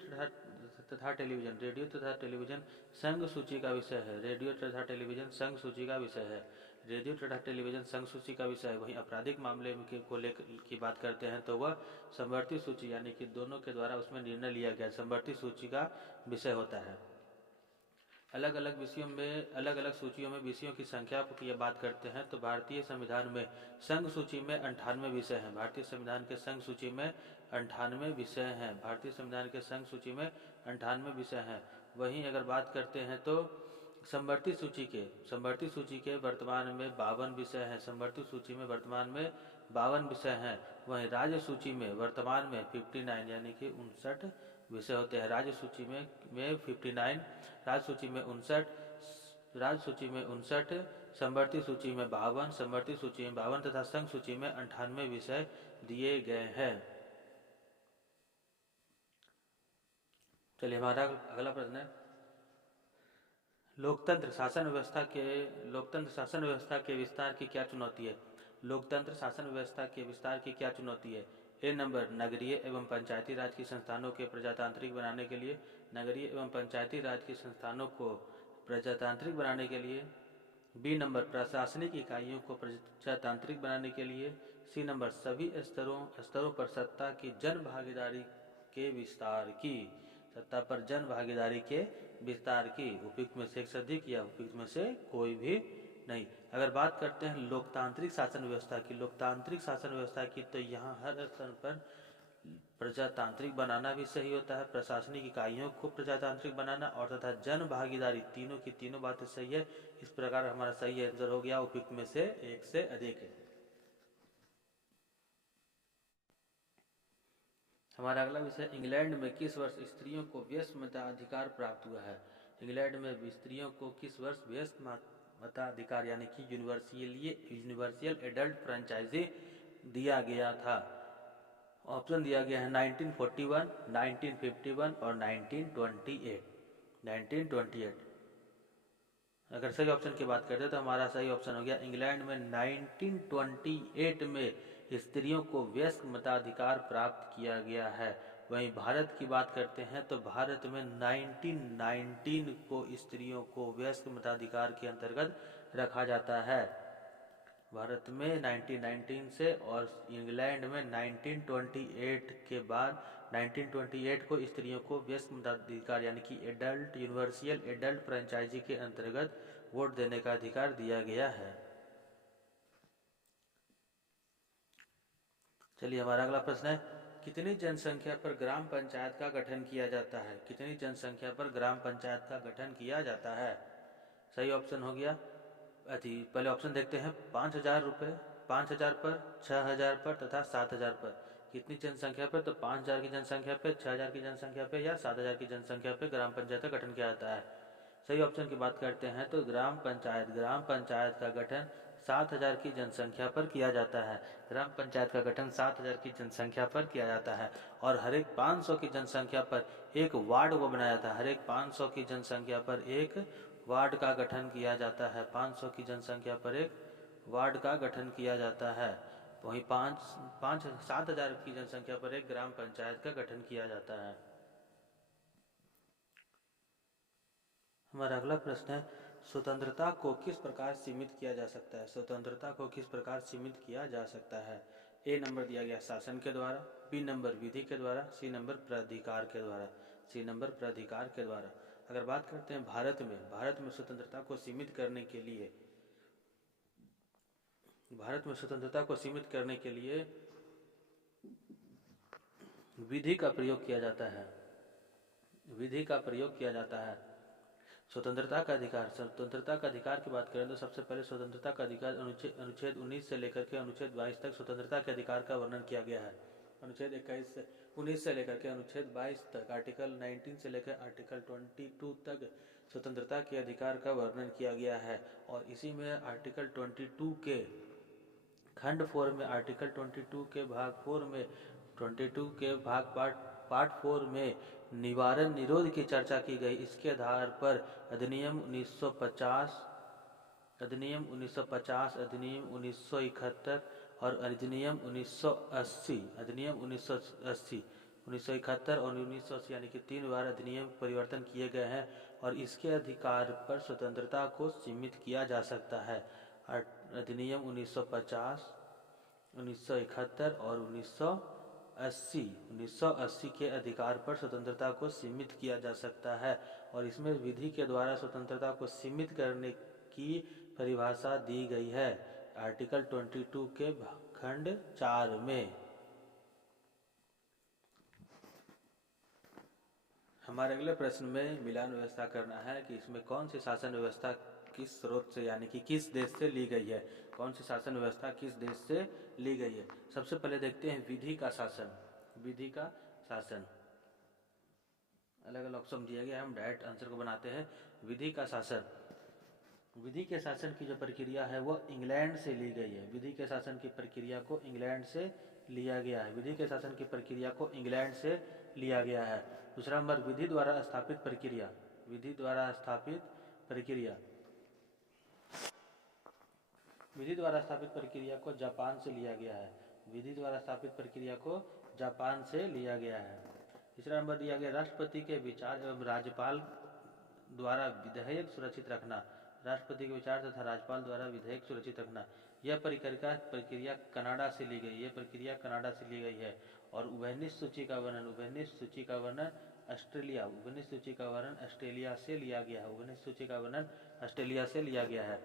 तथा टेलीविजन संघ सूची का विषय है, रेडियो तथा टेलीविजन संघ सूची का विषय है, रेडियो तथा टेलीविजन संघ सूची का विषय है। वहीं आपराधिक मामले को लेकर की बात करते हैं तो वह समवर्ती सूची यानी कि दोनों के द्वारा उसमें निर्णय लिया गया समवर्ती सूची का विषय होता है। अलग अलग विषयों में अलग अलग सूचियों में विषयों की संख्या की बात करते हैं तो भारतीय संविधान में संघ सूची में 98 विषय हैं। भारतीय संविधान के संघ सूची में 98 विषय हैं। भारतीय संविधान के संघ सूची में 98 विषय हैं। वहीं अगर बात करते हैं तो समवर्ती सूची के वर्तमान में 52 विषय हैं। समवर्ती सूची में वर्तमान में 52 विषय हैं। वहीं राज्य सूची में वर्तमान में 59 यानी कि 59 विषय होते हैं। राज्य सूची में 59, राज्य सूची में 59, राज्य सूची में 59, समवर्ती सूची में 52, समवर्ती सूची में 52 तथा संघ सूची में 98 विषय दिए गए हैं। चलिए हमारा अगला प्रश्न है, लोकतंत्र शासन व्यवस्था के विस्तार की क्या चुनौती है? लोकतंत्र शासन व्यवस्था के विस्तार की क्या चुनौती है? ए नंबर, नगरीय एवं पंचायती राज की संस्थानों के प्रजातांत्रिक बनाने के लिए, नगरीय एवं पंचायती राज की संस्थानों को प्रजातांत्रिक बनाने के लिए। बी नंबर, प्रशासनिक इकाइयों को प्रजातांत्रिक बनाने के लिए। सी नंबर, सभी स्तरों पर सत्ता की जन भागीदारी के विस्तार की, सत्ता पर जन भागीदारी के विस्तार की। उपयुक्त में से एक से अधिक या उपयुक्त में से कोई भी नहीं। अगर बात करते हैं लोकतांत्रिक शासन व्यवस्था की, तो यहाँ हर स्तर पर प्रजातांत्रिक बनाना भी सही होता है, प्रशासनिक इकाइयों को प्रजातांत्रिक बनाना और तथा जन भागीदारी, तीनों की तीनों बातें सही है। इस प्रकार हमारा सही आंसर हो गया उपयुक्त में से एक से अधिक है। हमारा अगला विषय, इंग्लैंड में किस वर्ष स्त्रियों को वयस्क मताधिकार प्राप्त हुआ है? इंग्लैंड में स्त्रियों को किस वर्ष वयस्क मताधिकार यानी कि यूनिवर्सल एडल्ट फ्रेंचाइजी दिया गया था? ऑप्शन दिया गया है 1941, 1951 और 1928। 1928। अगर सही ऑप्शन की बात करते हैं तो हमारा सही ऑप्शन हो गया इंग्लैंड में 1928 में स्त्रियों को वयस्क मताधिकार प्राप्त किया गया है। वहीं भारत की बात करते हैं तो भारत में 1919 को स्त्रियों को वयस्क मताधिकार के अंतर्गत रखा जाता है। भारत में 1919 से और इंग्लैंड में 1928 के बाद 1928 को स्त्रियों को वयस्क मताधिकार यानी कि यूनिवर्सल एडल्ट फ्रेंचाइजी के अंतर्गत वोट देने का अधिकार दिया गया है। चलिए हमारा अगला प्रश्न है, कितनी जनसंख्या पर ग्राम पंचायत का गठन किया जाता है? कितनी जनसंख्या पर ग्राम पंचायत का गठन किया जाता है? सही ऑप्शन हो गया, पहले ऑप्शन देखते हैं, 5,000 रुपये, 5,000 पर, 6,000 पर तथा 7,000 पर। कितनी जनसंख्या पर? तो 5,000 की जनसंख्या पे, 6,000 की जनसंख्या पे या 7,000 की जनसंख्या पे ग्राम पंचायत का गठन किया जाता है। सही ऑप्शन की बात करते हैं तो ग्राम पंचायत का गठन 7,000 की जनसंख्या पर किया जाता है। ग्राम पंचायत का गठन 7,000 की जनसंख्या पर किया जाता है और हर एक 500 की जनसंख्या पर एक वार्ड को बनाया जाता है। हर एक 500 की जनसंख्या पर एक वार्ड का गठन किया जाता है। 500 की जनसंख्या पर एक वार्ड का गठन किया जाता है। वहीं 7,000 की जनसंख्या पर एक ग्राम पंचायत का गठन किया जाता है। हमारा अगला प्रश्न है, स्वतंत्रता को किस प्रकार सीमित किया जा सकता है? स्वतंत्रता को किस प्रकार सीमित किया जा सकता है? ए नंबर दिया गया शासन के द्वारा, बी नंबर विधि के द्वारा, सी नंबर प्राधिकार के द्वारा। सी नंबर प्राधिकार के द्वारा। अगर बात करते हैं भारत में स्वतंत्रता को सीमित करने के लिए, विधि का प्रयोग किया जाता है। स्वतंत्रता का अधिकार की बात करें तो सबसे पहले स्वतंत्रता का अधिकार अनुच्छेद 19 से लेकर के अनुच्छेद 22 तक स्वतंत्रता के अधिकार का वर्णन किया गया है। अनुच्छेद 19 से लेकर के अनुच्छेद 22 तक, आर्टिकल 19 से लेकर आर्टिकल 22 तक स्वतंत्रता के अधिकार का वर्णन किया गया है। और इसी में आर्टिकल 22 के खंड 4 में, आर्टिकल 22 के भाग 4 में, 22 के भाग पार्ट 4 में निवारण निरोध की चर्चा की गई। इसके आधार पर अधिनियम 1950, अधिनियम 1971 और अधिनियम 1980, 1971 और 1980 यानी कि 3 बार अधिनियम परिवर्तन किए गए हैं और इसके अधिकार पर स्वतंत्रता को सीमित किया जा सकता है। अधिनियम 1950, 1971 और 1980 के अधिकार पर स्वतंत्रता को सीमित किया जा सकता है और इसमें विधि के द्वारा स्वतंत्रता को सीमित करने की परिभाषा दी गई है आर्टिकल 22 के खंड 4 में। हमारे अगले प्रश्न में मिलान व्यवस्था करना है कि इसमें कौन सी शासन व्यवस्था किस स्रोत से यानी कि किस देश से ली गई है। कौन सी शासन व्यवस्था किस देश से ली गई है? सबसे पहले देखते हैं विधि का शासन। अलग अलग ऑप्शन दिया गया है, हम डायरेक्ट आंसर को बनाते हैं। विधि का शासन, विधि के शासन की जो प्रक्रिया है वो इंग्लैंड से ली गई है। विधि के शासन की प्रक्रिया को इंग्लैंड से लिया गया है। विधि के शासन की प्रक्रिया को इंग्लैंड से लिया गया है। दूसरा नंबर, विधि द्वारा स्थापित प्रक्रिया, विधि द्वारा स्थापित प्रक्रिया, विधि द्वारा स्थापित प्रक्रिया को जापान से लिया गया है। विधि द्वारा स्थापित प्रक्रिया को जापान से लिया गया है। तीसरा नंबर दिया गया, राष्ट्रपति के विचार एवं राज्यपाल द्वारा विधेयक सुरक्षित रखना, राष्ट्रपति के विचार तथा राज्यपाल द्वारा विधेयक सुरक्षित रखना। यह प्रक्रिया कनाडा से ली गई, यह प्रक्रिया कनाडा से ली गई है। और उभयनिष्ठ सूची का वर्णन, उभयनिष्ठ सूची का वर्णन ऑस्ट्रेलिया, उभयनिष्ठ सूची का वर्णन ऑस्ट्रेलिया से लिया गया है। उभयनिष्ठ सूची का वर्णन ऑस्ट्रेलिया से लिया गया है।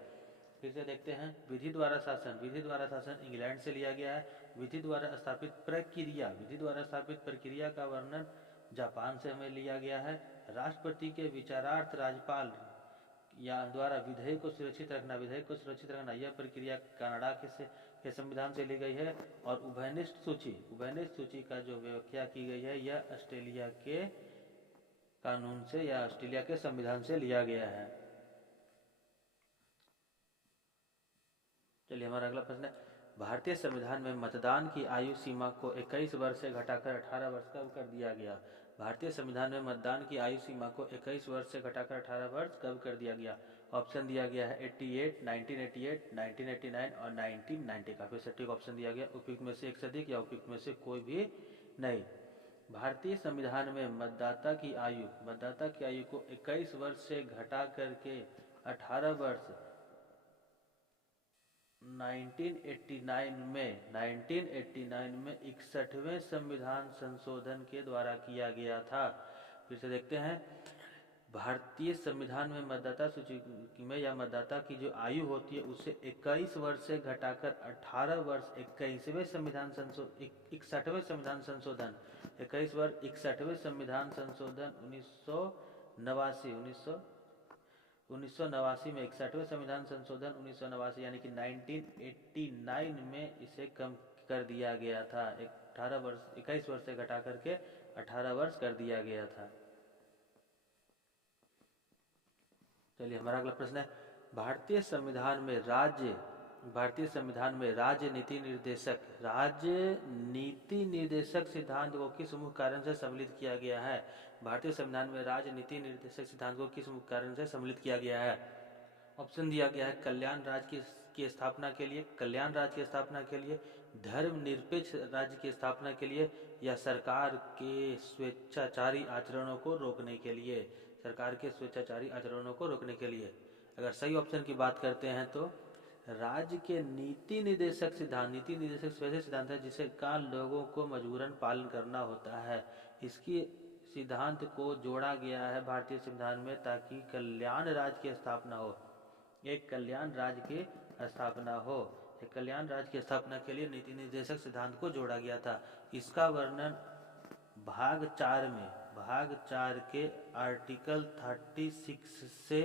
फिर से देखते हैं, विधि द्वारा शासन, विधि द्वारा शासन इंग्लैंड से लिया गया है। विधि द्वारा स्थापित प्रक्रिया, विधि द्वारा स्थापित प्रक्रिया का वर्णन जापान से हमें लिया गया है। राष्ट्रपति के विचारार्थ राज्यपाल या द्वारा विधेयक को सुरक्षित रखना, विधेयक को सुरक्षित रखना, यह प्रक्रिया कनाडा के संविधान से ली गई है। और उभयनिष्ठ सूची, उभयनिष्ठ सूची का जो व्याख्या की गई है यह ऑस्ट्रेलिया के कानून से या ऑस्ट्रेलिया के संविधान से लिया गया है। चलिए हमारा अगला प्रश्न है, भारतीय संविधान में मतदान की आयु सीमा को 21 वर्ष से घटाकर 18 वर्ष कब कर दिया गया? भारतीय संविधान में मतदान की आयु सीमा को 21 वर्ष से घटाकर 18 वर्ष कब कर दिया गया? ऑप्शन दिया गया है 88, 1988, 1989 और 1990। काफी सटीक ऑप्शन दिया गया, उपयुक्त में से एक से अधिक या उपयुक्त में से कोई भी नहीं। भारतीय संविधान में मतदाता की आयु को 21 वर्ष से घटा करके 18 वर्ष 1989 में 61वें संविधान संशोधन के द्वारा किया गया था। फिर से देखते हैं, भारतीय संविधान में मतदाता सूची में या मतदाता की जो आयु होती है उसे 21 वर्ष से घटाकर 18 वर्ष 61वें संविधान संशोधन 61वें संविधान संशोधन 21 वर्ष 61वें संविधान संशोधन 1989 में 61वें संविधान संशोधन 1989 यानी कि 1989 में इसे कम कर दिया गया था। 21 वर्ष से घटा करके 18 वर्ष कर दिया गया था। चलिए हमारा अगला प्रश्न है, भारतीय संविधान में राज्य नीति निर्देशक सिद्धांत को किस मुख्य कारण से सम्मिलित किया गया है? भारतीय संविधान में राजनीति निर्देशक सिद्धांत को किस मुख्य कारण से सम्मिलित किया गया है? ऑप्शन दिया गया है कल्याण राज्य की स्थापना के लिए, कल्याण राज्य की स्थापना के लिए, धर्मनिरपेक्ष राज्य की स्थापना के लिए, या सरकार के स्वेच्छाचारी आचरणों को रोकने के लिए। सरकार के स्वेच्छाचारी आचरणों को रोकने के लिए। अगर सही ऑप्शन की बात करते हैं तो राज्य के नीति निर्देशक वैसे सिद्धांत है जिसे का लोगों को मजबूरन पालन करना होता है। इसकी सिद्धांत को जोड़ा गया है भारतीय संविधान में ताकि कल्याण राज्य की स्थापना हो, एक कल्याण राज्य की स्थापना हो। एक कल्याण राज्य की स्थापना के लिए नीति निर्देशक सिद्धांत को जोड़ा गया था। इसका वर्णन भाग 4 के आर्टिकल 36 से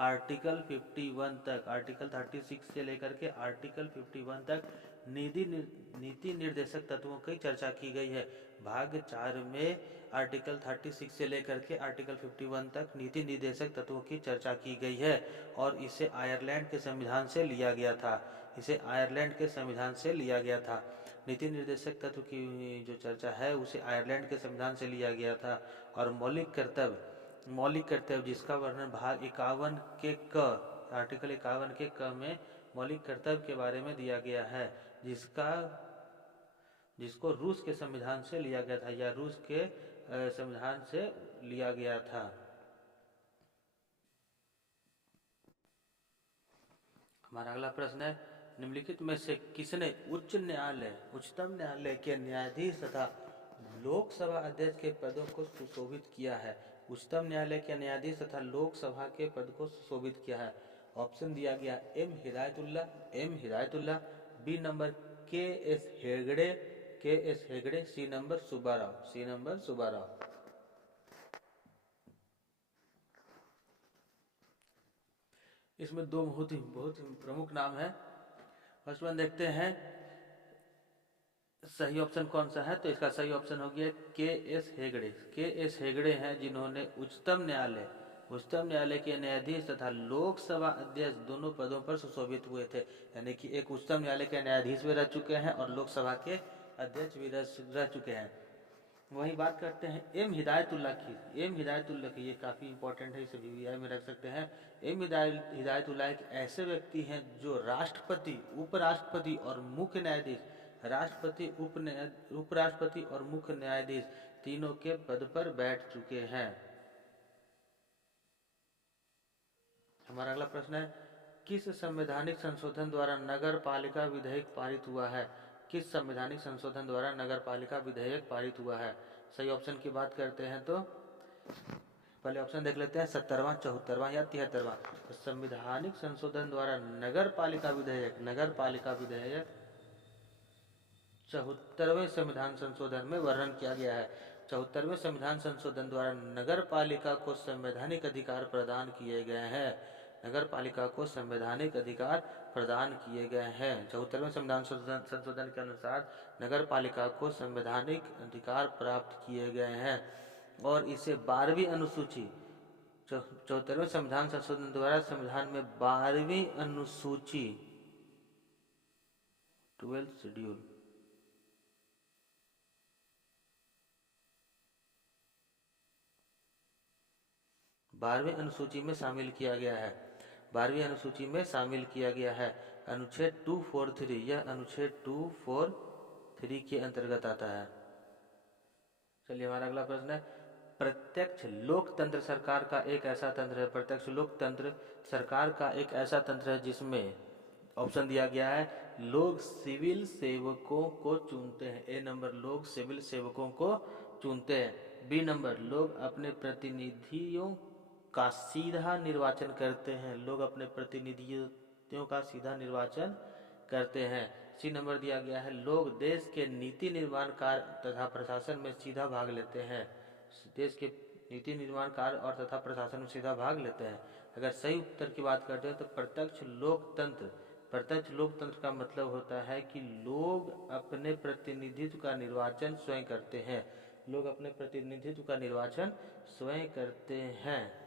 आर्टिकल 51 तक, आर्टिकल 36 से लेकर के आर्टिकल 51 तक नीति निर्देशक तत्वों की चर्चा की गई है। भाग 4 में आर्टिकल 36 से लेकर के आर्टिकल 51 तक नीति निर्देशक तत्वों की चर्चा की गई है और इसे आयरलैंड के संविधान से लिया गया था। इसे आयरलैंड के संविधान से लिया गया था। नीति निर्देशक तत्व की जो चर्चा है उसे आयरलैंड के संविधान से लिया गया था। और मौलिक कर्तव्य जिसका वर्णन भाग 51 के क, आर्टिकल 51 के क में मौलिक कर्तव्य के बारे में दिया गया है, जिसको रूस के संविधान से लिया गया था या रूस के संविधान से लिया गया था। हमारा अगला प्रश्न है, निम्नलिखित में से किसने उच्चतम न्यायालय के न्यायाधीश तथा लोकसभा अध्यक्ष के पदों को सुशोभित किया है? उच्चतम न्यायालय के न्यायाधीश तथा लोकसभा के पद को सुशोभित किया है। ऑप्शन दिया गया M Hidayatullah, B number K S Hegde, C number Subbarao. इसमें दो बहुत ही प्रमुख नाम है। फर्स्ट वन देखते हैं सही ऑप्शन कौन सा है? तो इसका सही ऑप्शन हो गया के एस हेगड़े। के एस हेगड़े हैं जिन्होंने उच्चतम न्यायालय के न्यायाधीश तथा लोकसभा अध्यक्ष दोनों पदों पर सुशोभित हुए थे। यानी कि एक उच्चतम न्यायालय के न्यायाधीश भी रह चुके हैं और लोकसभा के अध्यक्ष भी रह चुके हैं। वहीं बात करते हैं एम हिदायतुल्लाह की। एम हिदायतुल्लाह की, ये काफ़ी इंपॉर्टेंट है, इसे वीवीआई में रख सकते हैं। एम हिदायतुल्लाह एक ऐसे व्यक्ति हैं जो राष्ट्रपति, उपराष्ट्रपति और मुख्य न्यायाधीश, राष्ट्रपति, उपराष्ट्रपति और मुख्य न्यायाधीश तीनों के पद पर बैठ चुके हैं। हमारा अगला प्रश्न है, किस संवैधानिक संशोधन द्वारा नगर पालिका विधेयक पारित हुआ है? किस संवैधानिक संशोधन द्वारा नगर पालिका विधेयक पारित हुआ है? सही ऑप्शन की बात करते हैं तो पहले ऑप्शन देख लेते हैं, 70वां, 74वां या 73वां। तो संवैधानिक संशोधन द्वारा नगर पालिका विधेयक 74वें संविधान संशोधन में वर्णन किया गया है। 74वें संविधान संशोधन द्वारा नगर पालिका को संवैधानिक अधिकार प्रदान किए गए हैं। नगर पालिका को संवैधानिक अधिकार प्रदान किए गए हैं। 74वें संविधान संशोधन के अनुसार नगर पालिका को संवैधानिक अधिकार प्राप्त किए गए हैं और इसे 12वीं अनुसूची, 74वें संविधान संशोधन द्वारा संविधान में 12वीं अनुसूची, 12th शेड्यूल, 12वीं अनुसूची में शामिल किया गया है। 12वीं अनुसूची में शामिल किया गया है। अनुच्छेद 243, यह अनुच्छेद 243 के अंतर्गत आता है। चलिए हमारा अगला प्रश्न है, प्रत्यक्ष लोकतंत्र सरकार का एक ऐसा तंत्र है, प्रत्यक्ष लोकतंत्र सरकार का एक ऐसा तंत्र है जिसमें ऑप्शन दिया गया है, लोग सिविल सेवकों को चुनते हैं। ए नंबर, लोग सिविल सेवकों को चुनते हैं। बी नंबर, लोग अपने प्रतिनिधियों का सीधा निर्वाचन करते हैं। लोग अपने प्रतिनिधियों का सीधा निर्वाचन करते हैं। सी नंबर दिया गया है, लोग देश के नीति निर्माण कार्य तथा प्रशासन में सीधा भाग लेते हैं। देश के नीति निर्माण कार्य और तथा प्रशासन में सीधा भाग लेते हैं। अगर सही उत्तर की बात करते हैं तो प्रत्यक्ष लोकतंत्र का मतलब होता है कि लोग अपने प्रतिनिधित्व का निर्वाचन स्वयं करते हैं। लोग अपने प्रतिनिधित्व का निर्वाचन स्वयं करते हैं।